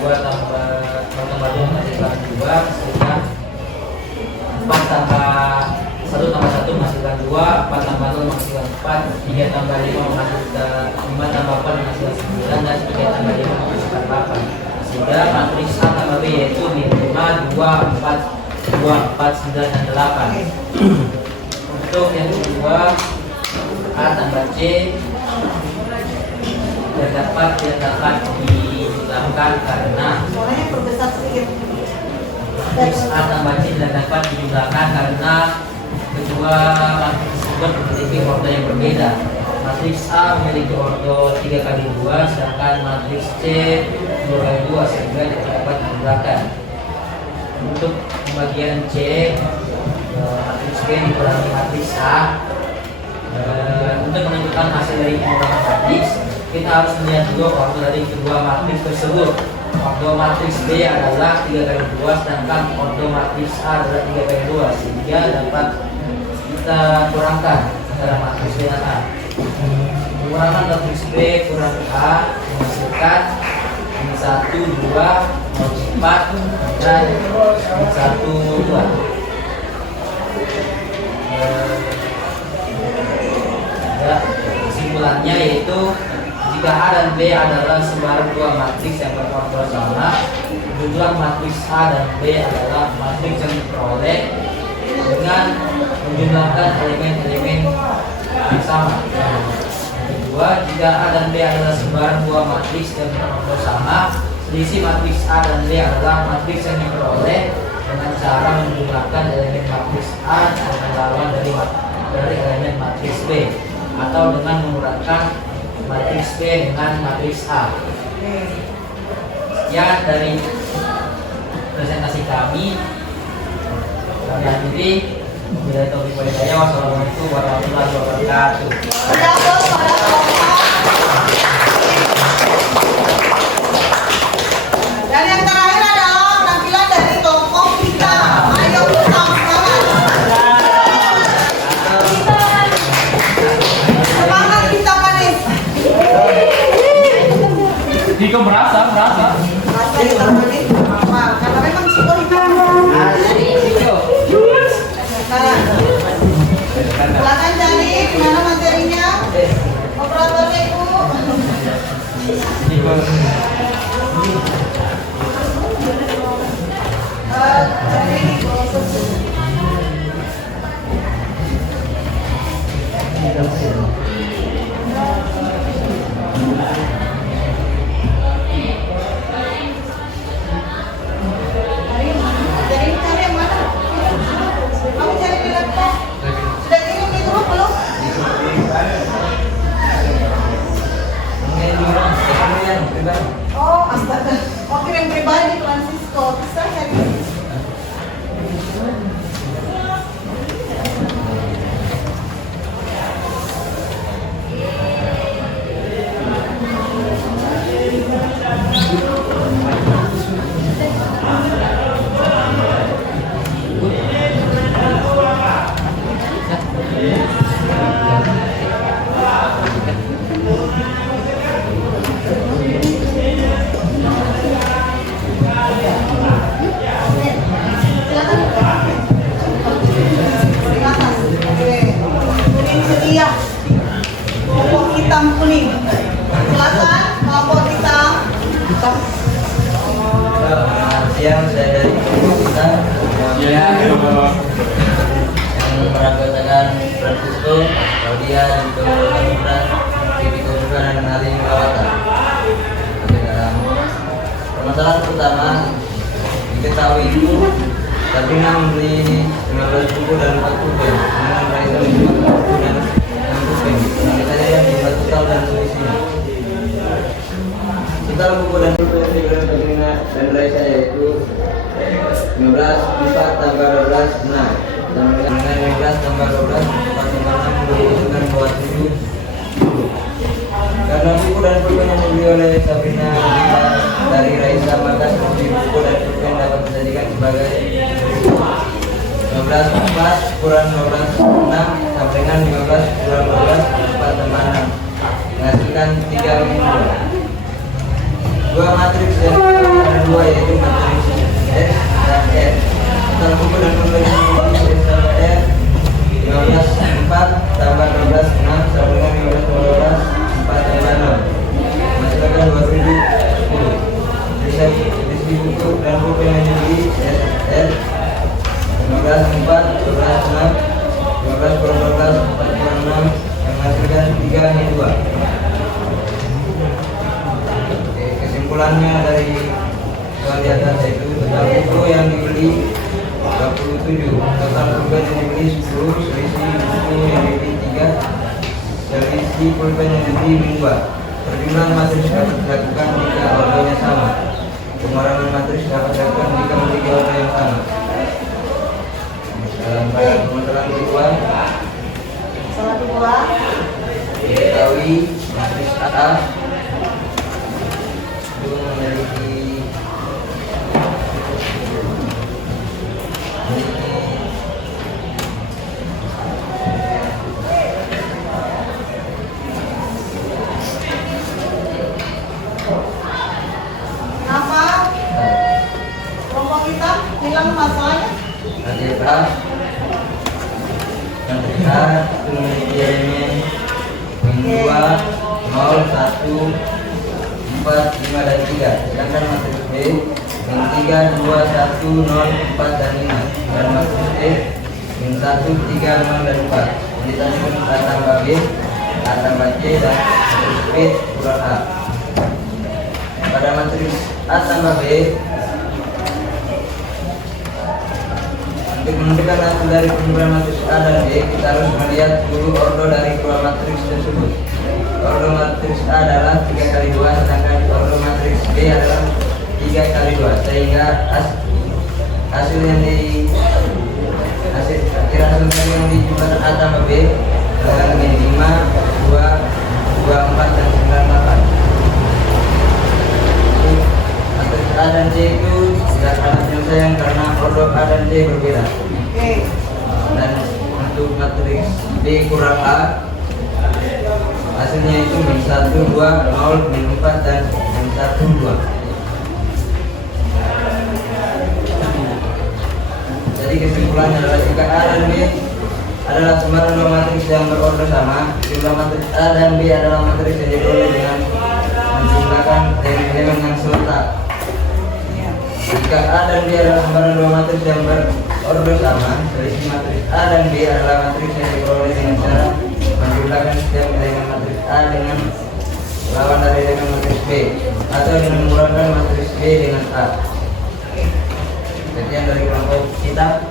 2 tambah 2 menghasilkan 2, sehingga 4 tambah 1 tambah 1 menghasilkan 2, 4 tambah 0 menghasilkan 4, 3 tambah 5 menghasilkan 5 tambah 4 menghasilkan 9, dan 3 tambah 5 menghasilkan 8. Sehingga matriks A tambah B yaitu min 5, 2, 2, 4, 2, 4, 9, dan 8. Untuk yang kedua, A tambah C dapat dijumlahkan karena Suaranya perbesar sedikit. matriks A tambah C dapat dijumlahkan karena kedua matriks tersebut memiliki ordo yang berbeda. Matriks A memiliki ordo 3 kali 2, sedangkan matriks C 2 kali 2, sehingga tidak dapat dijumlahkan. Untuk pembagian C, matriks B dikurangi matriks A. Untuk menentukan hasil dari pengurangan matriks, kita harus melihat dulu ordo dari kedua matriks tersebut. Ordo matriks B adalah 3 kali 2, sedangkan ordo matriks A adalah 3 kali 2, sehingga dapat kita kurangkan antara matriks B dan A. Pengurangan matriks B kurang A menghasilkan ini 1, 2, 4, dan 1, 2. Ya, kesimpulannya yaitu jika A dan B adalah sembarang dua matriks yang berordo sama, jumlah matriks A dan B adalah matriks yang diperoleh dengan menjumlahkan elemen-elemen yang sama. Kedua, jika A dan B adalah sembarang dua matriks yang berordo sama, selisih matriks A dan B adalah matriks yang diperoleh dengan cara menjumlahkan elemen matriks A dengan lawan dari elemen matriks B, atau dengan mengurangkan matriks B dengan matriks A. Sekian dari presentasi kami. Kami akhiri. Bila taufiq wal hidayah. Wassalamualaikum warahmatullahi wabarakatuh. Dan yang terakhir adalah tampilan dari tokoh kita. Ayo kita semangat kita manis. Diko merasa. Rasa kita manis. Apa? Karena memang psikolog kita. Silakan cari gimana materinya. Operatornya Ibu. Cari yang mana? Kamu cari di laptop. Sudah kirim di grup belum? Oh, astaga. Oh, kirim pribadi Francisco. Bisa cari. Sedia kelompok hitam kuning. Silakan kelompok hitam. Siang, saya dari kelompok kita yang beranggotakan Francisco, Claudia, dan kemudian Bibi Komuka dan Ali Melawata. Permasalahan pertama diketahui Sabrina membeli 15 buku dan 4 pulpen, dengan Raisa 5 buku dan 6 pulpen. Sampai saja yang dibuat total dan selisihnya. Total buku dan pulpen yang dibeli Sabrina dan Raisa yaitu 15, 4 tambah 12, 6. Dengan 15 tambah 12, 4 tambah 6 menunjukkan bahwa 7 10. Karena buku dan pulpen yang dibeli oleh Sabrina dari Raisa, maka seluruh buku dan pulpen dapat dijadikan sebagai 15 4 kurang 15 6 sama dengan 15 kurang 12 4 tambah 6 menghasilkan 3 minggu. Dua matriks yang ada dua yaitu matriks S dan R. Total buku dan pulpen yang dimiliki S dan R 15 4 tambah 12 6 sama dengan 15 12 4 tambah 6 menghasilkan 20 10. Bisa buku dan pulpen yang dimiliki S Total pulpen yang dibeli 10, selisih buku yang dibeli 3, selisih pulpen yang dibeli 2. Perjumlahan matriks dapat dilakukan jika ordonya sama. Pengurangan matriks dapat dilakukan jika memiliki ordo yang sama. Dalam permasalahan kedua, Salah kedua. diketahui matriks A itu memiliki Nama kelompok kita bilang masalahnya. matriks A itu memiliki elemen yang 2, 0, 1, 4, 5, dan 3. Sedangkan matriks B yang 3, 2, 1, 0, 4, dan 5. Dan matriks D yang 1, 3, 0, dan 4. Ditandingkan A tambah B, A tambah C, dan matriks B kurang A. Pada matriks A tambah B, untuk menentukan hasil dari penjumlahan matriks A dan B, kita harus melihat dulu ordo dari kedua matriks tersebut. Ordo matriks A adalah 3 kali 2, sedangkan ordo matriks B adalah 3 kali 2, sehingga hasil yang dijumlahkan A tambah B adalah 5, 2, 4, dan 9, 8. Matriks A dan C itu tidak akan penyelesaian karena ordo A dan C berbeda. Oke. Dan untuk matriks B kurang A, hasilnya itu min 1, 2, 0, min 4, dan min 1, 2. Jadi kesimpulannya adalah jika A dan B adalah kembaran dua matriks yang berordo sama, jumlah matriks A dan B adalah matriks yang diperoleh dengan menjumlahkan elemen yang serentak. Jika A dan B adalah kembaran dua matriks yang berordo sama, selisih matriks A dan B adalah matriks yang diperoleh dengan cara menjumlahkan setiap elemen matriks A dengan lawan dari elemen matriks B, atau dengan mengurangi matriks B dengan A. Sekian dari kelompok kita.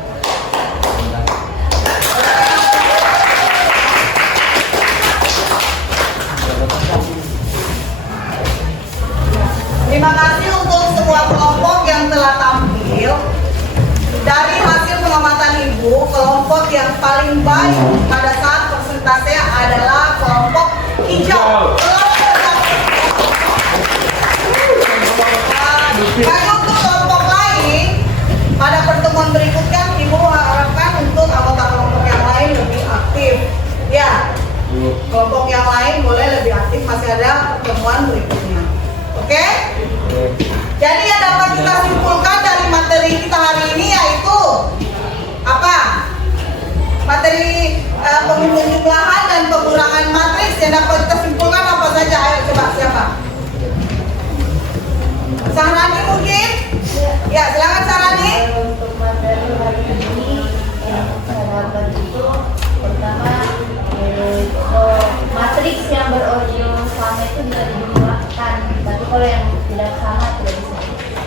Terima kasih untuk semua kelompok yang telah tampil. Dari hasil pengamatan Ibu, kelompok yang paling baik pada saat presentasi adalah kelompok hijau. Bagi untuk kelompok lain, pada pertemuan berikutnya Ibu harapkan untuk anggota kelompok yang lain lebih aktif. Ya, kelompok yang lain boleh lebih aktif, masih ada pertemuan berikutnya. Oke? Jadi yang dapat kita simpulkan dari materi kita hari ini yaitu apa? Materi penjumlahan dan pengurangan matriks yang dapat kita simpulkan apa saja? Ayo coba siapa? Sarani mungkin? Ya, silakan Sarani. Untuk materi hari ini yang saya dapat itu pertama matriks yang berordo sama itu bisa dijumlahkan, tapi kalau yang tidak sama tidak bisa.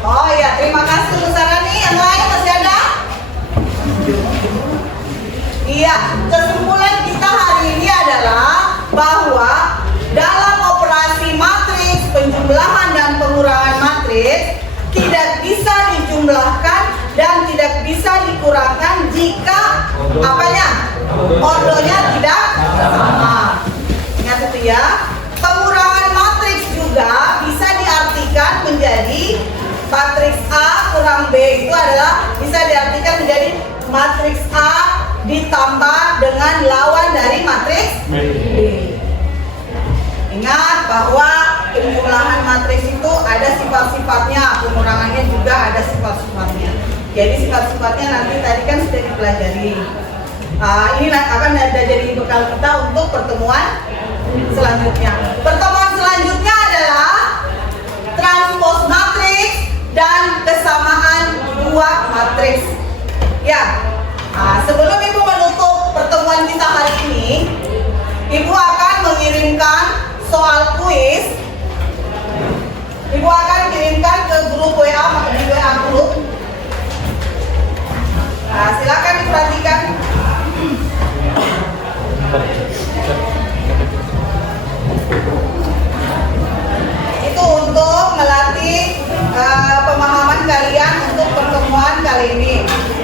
Oh iya, terima kasih untuk Sarani. Yang lain masih ada? Iya, kesimpulan kita hari ini adalah bahwa dalam operasi matriks, penjumlahan dan pengurangan matriks tidak bisa dijumlahkan dan tidak bisa dikurangkan jika apanya? Ordonya tidak sama. Ingat itu ya. Pengurangan matriks juga bisa diartikan menjadi matriks A kurang B itu adalah bisa diartikan menjadi matriks A ditambah dengan lawan dari matriks B. Ingat bahwa penjumlahan matriks itu ada sifat-sifatnya, pengurangannya juga ada sifat-sifatnya. Jadi sifat-sifatnya nanti tadi kan sudah dipelajari. Ini akan ada jadi bekal kita untuk pertemuan selanjutnya. Pertemuan selanjutnya adalah transpose matriks dan kesamaan dua matriks. Ya, sebelum Ibu menutup pertemuan kita hari ini, Ibu akan mengirimkan soal kuis. Ibu akan kirimkan ke grup WA, di WA grup. Silakan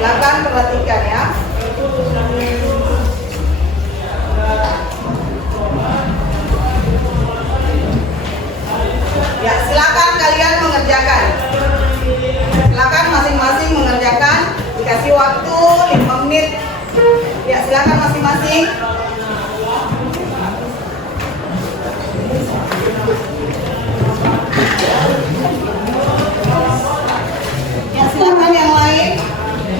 Silakan perhatikan ya. Ya, silakan kalian mengerjakan. Silakan masing-masing mengerjakan. Dikasih waktu 5 menit. Ya, silakan masing-masing. Ya, silakan yang lain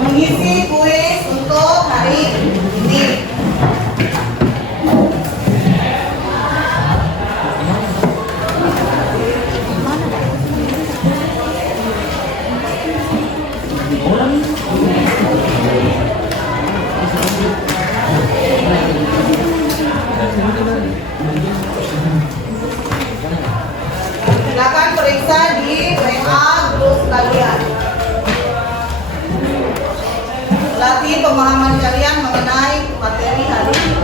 mengisi kuis untuk hari ini. Silakan periksa di WA grup kalian. Latih pemahaman kalian mengenai materi hari ini.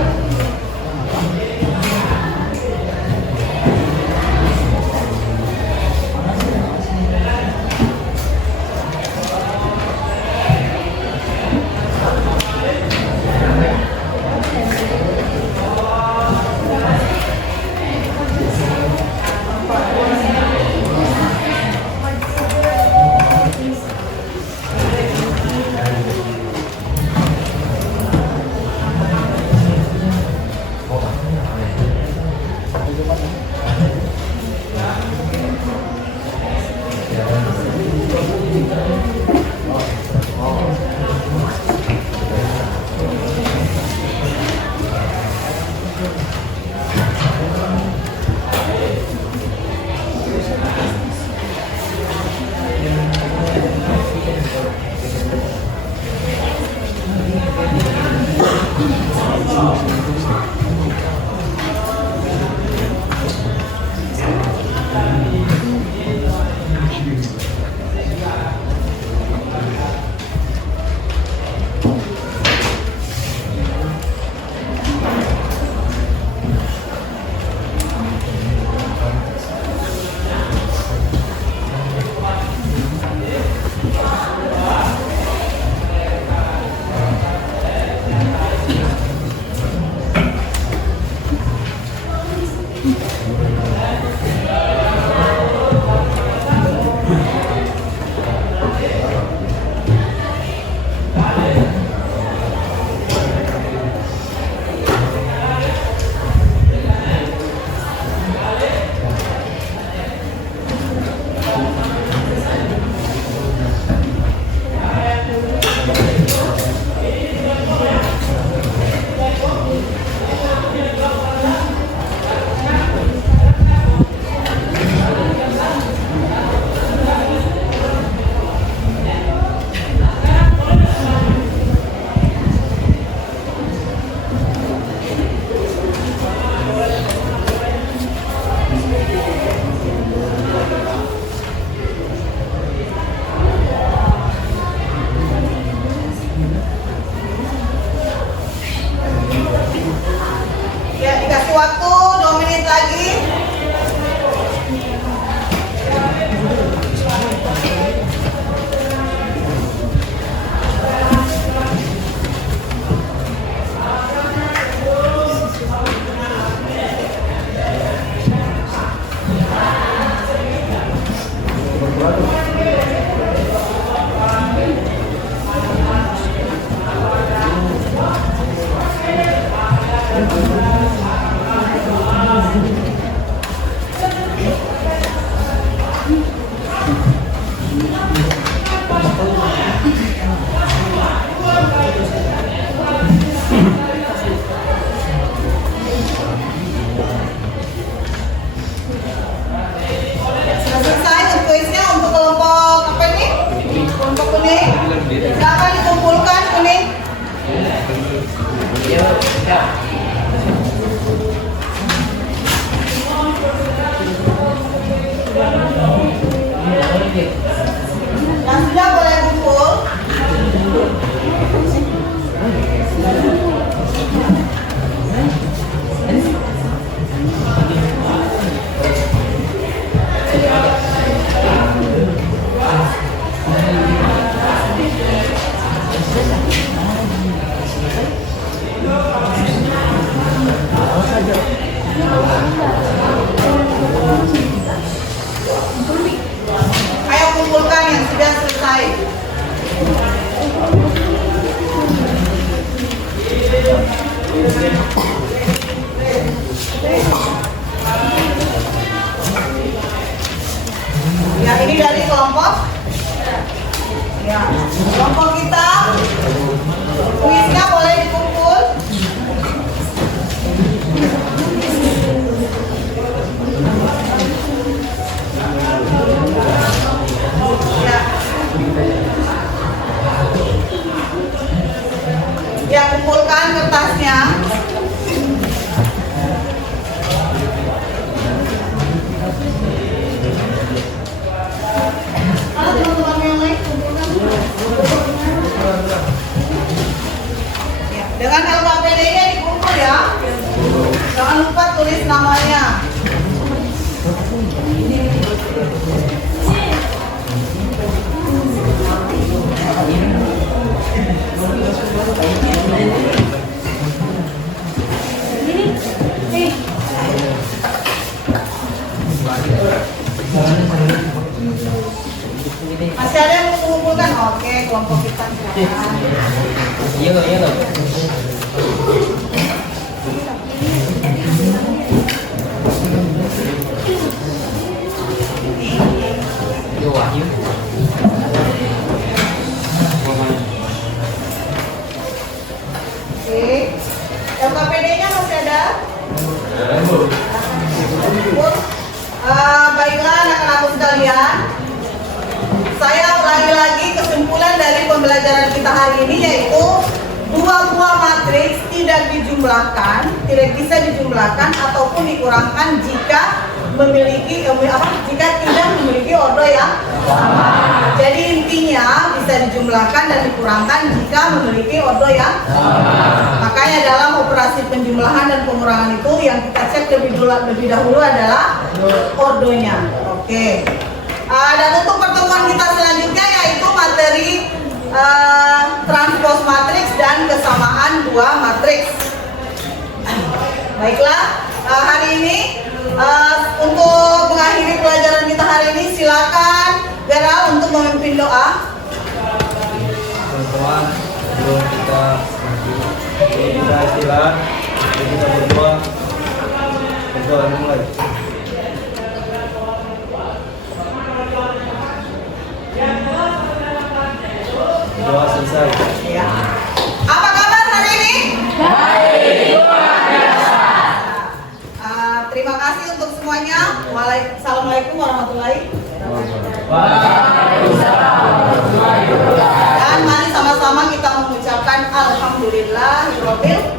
Ya, kumpulkan kertasnya. Teman-teman yang lain kumpulkan. Ya, dengan LKPD-nya dikumpul ya. Jangan lupa tulis namanya. Masih ada yang mengumpulkan? Oke, kelompok kita. Iya loh, iya loh. Yo, Wahyu. Oke. LKPD-nya masih ada? Baiklah anak-anakku sekalian. Saya ulangi lagi kesimpulan dari pembelajaran kita hari ini, yaitu dua buah matriks tidak dijumlahkan, tidak bisa dijumlahkan ataupun dikurangkan jika jika tidak memiliki ordo yang sama. Jadi intinya bisa dijumlahkan dan dikurangkan jika memiliki ordo yang sama. Makanya dalam operasi penjumlahan dan pengurangan itu yang kita cek lebih dahulu adalah ordonya. Oke. Dan untuk pertemuan kita selanjutnya yaitu materi transpose matriks dan kesamaan dua matriks. Baiklah, hari ini untuk mengakhiri pelajaran kita hari ini, silakan Vera untuk memimpin doa. Teman-teman, sebelum kita istirahat, kita berdoa. Berdoa mulai. Doa selesai. Ya. Apa kabar hari ini? Baik, luar biasa. Terima kasih untuk semuanya. Assalamualaikum warahmatullahi wabarakatuh. Dan mari sama-sama kita mengucapkan alhamdulillahirabbil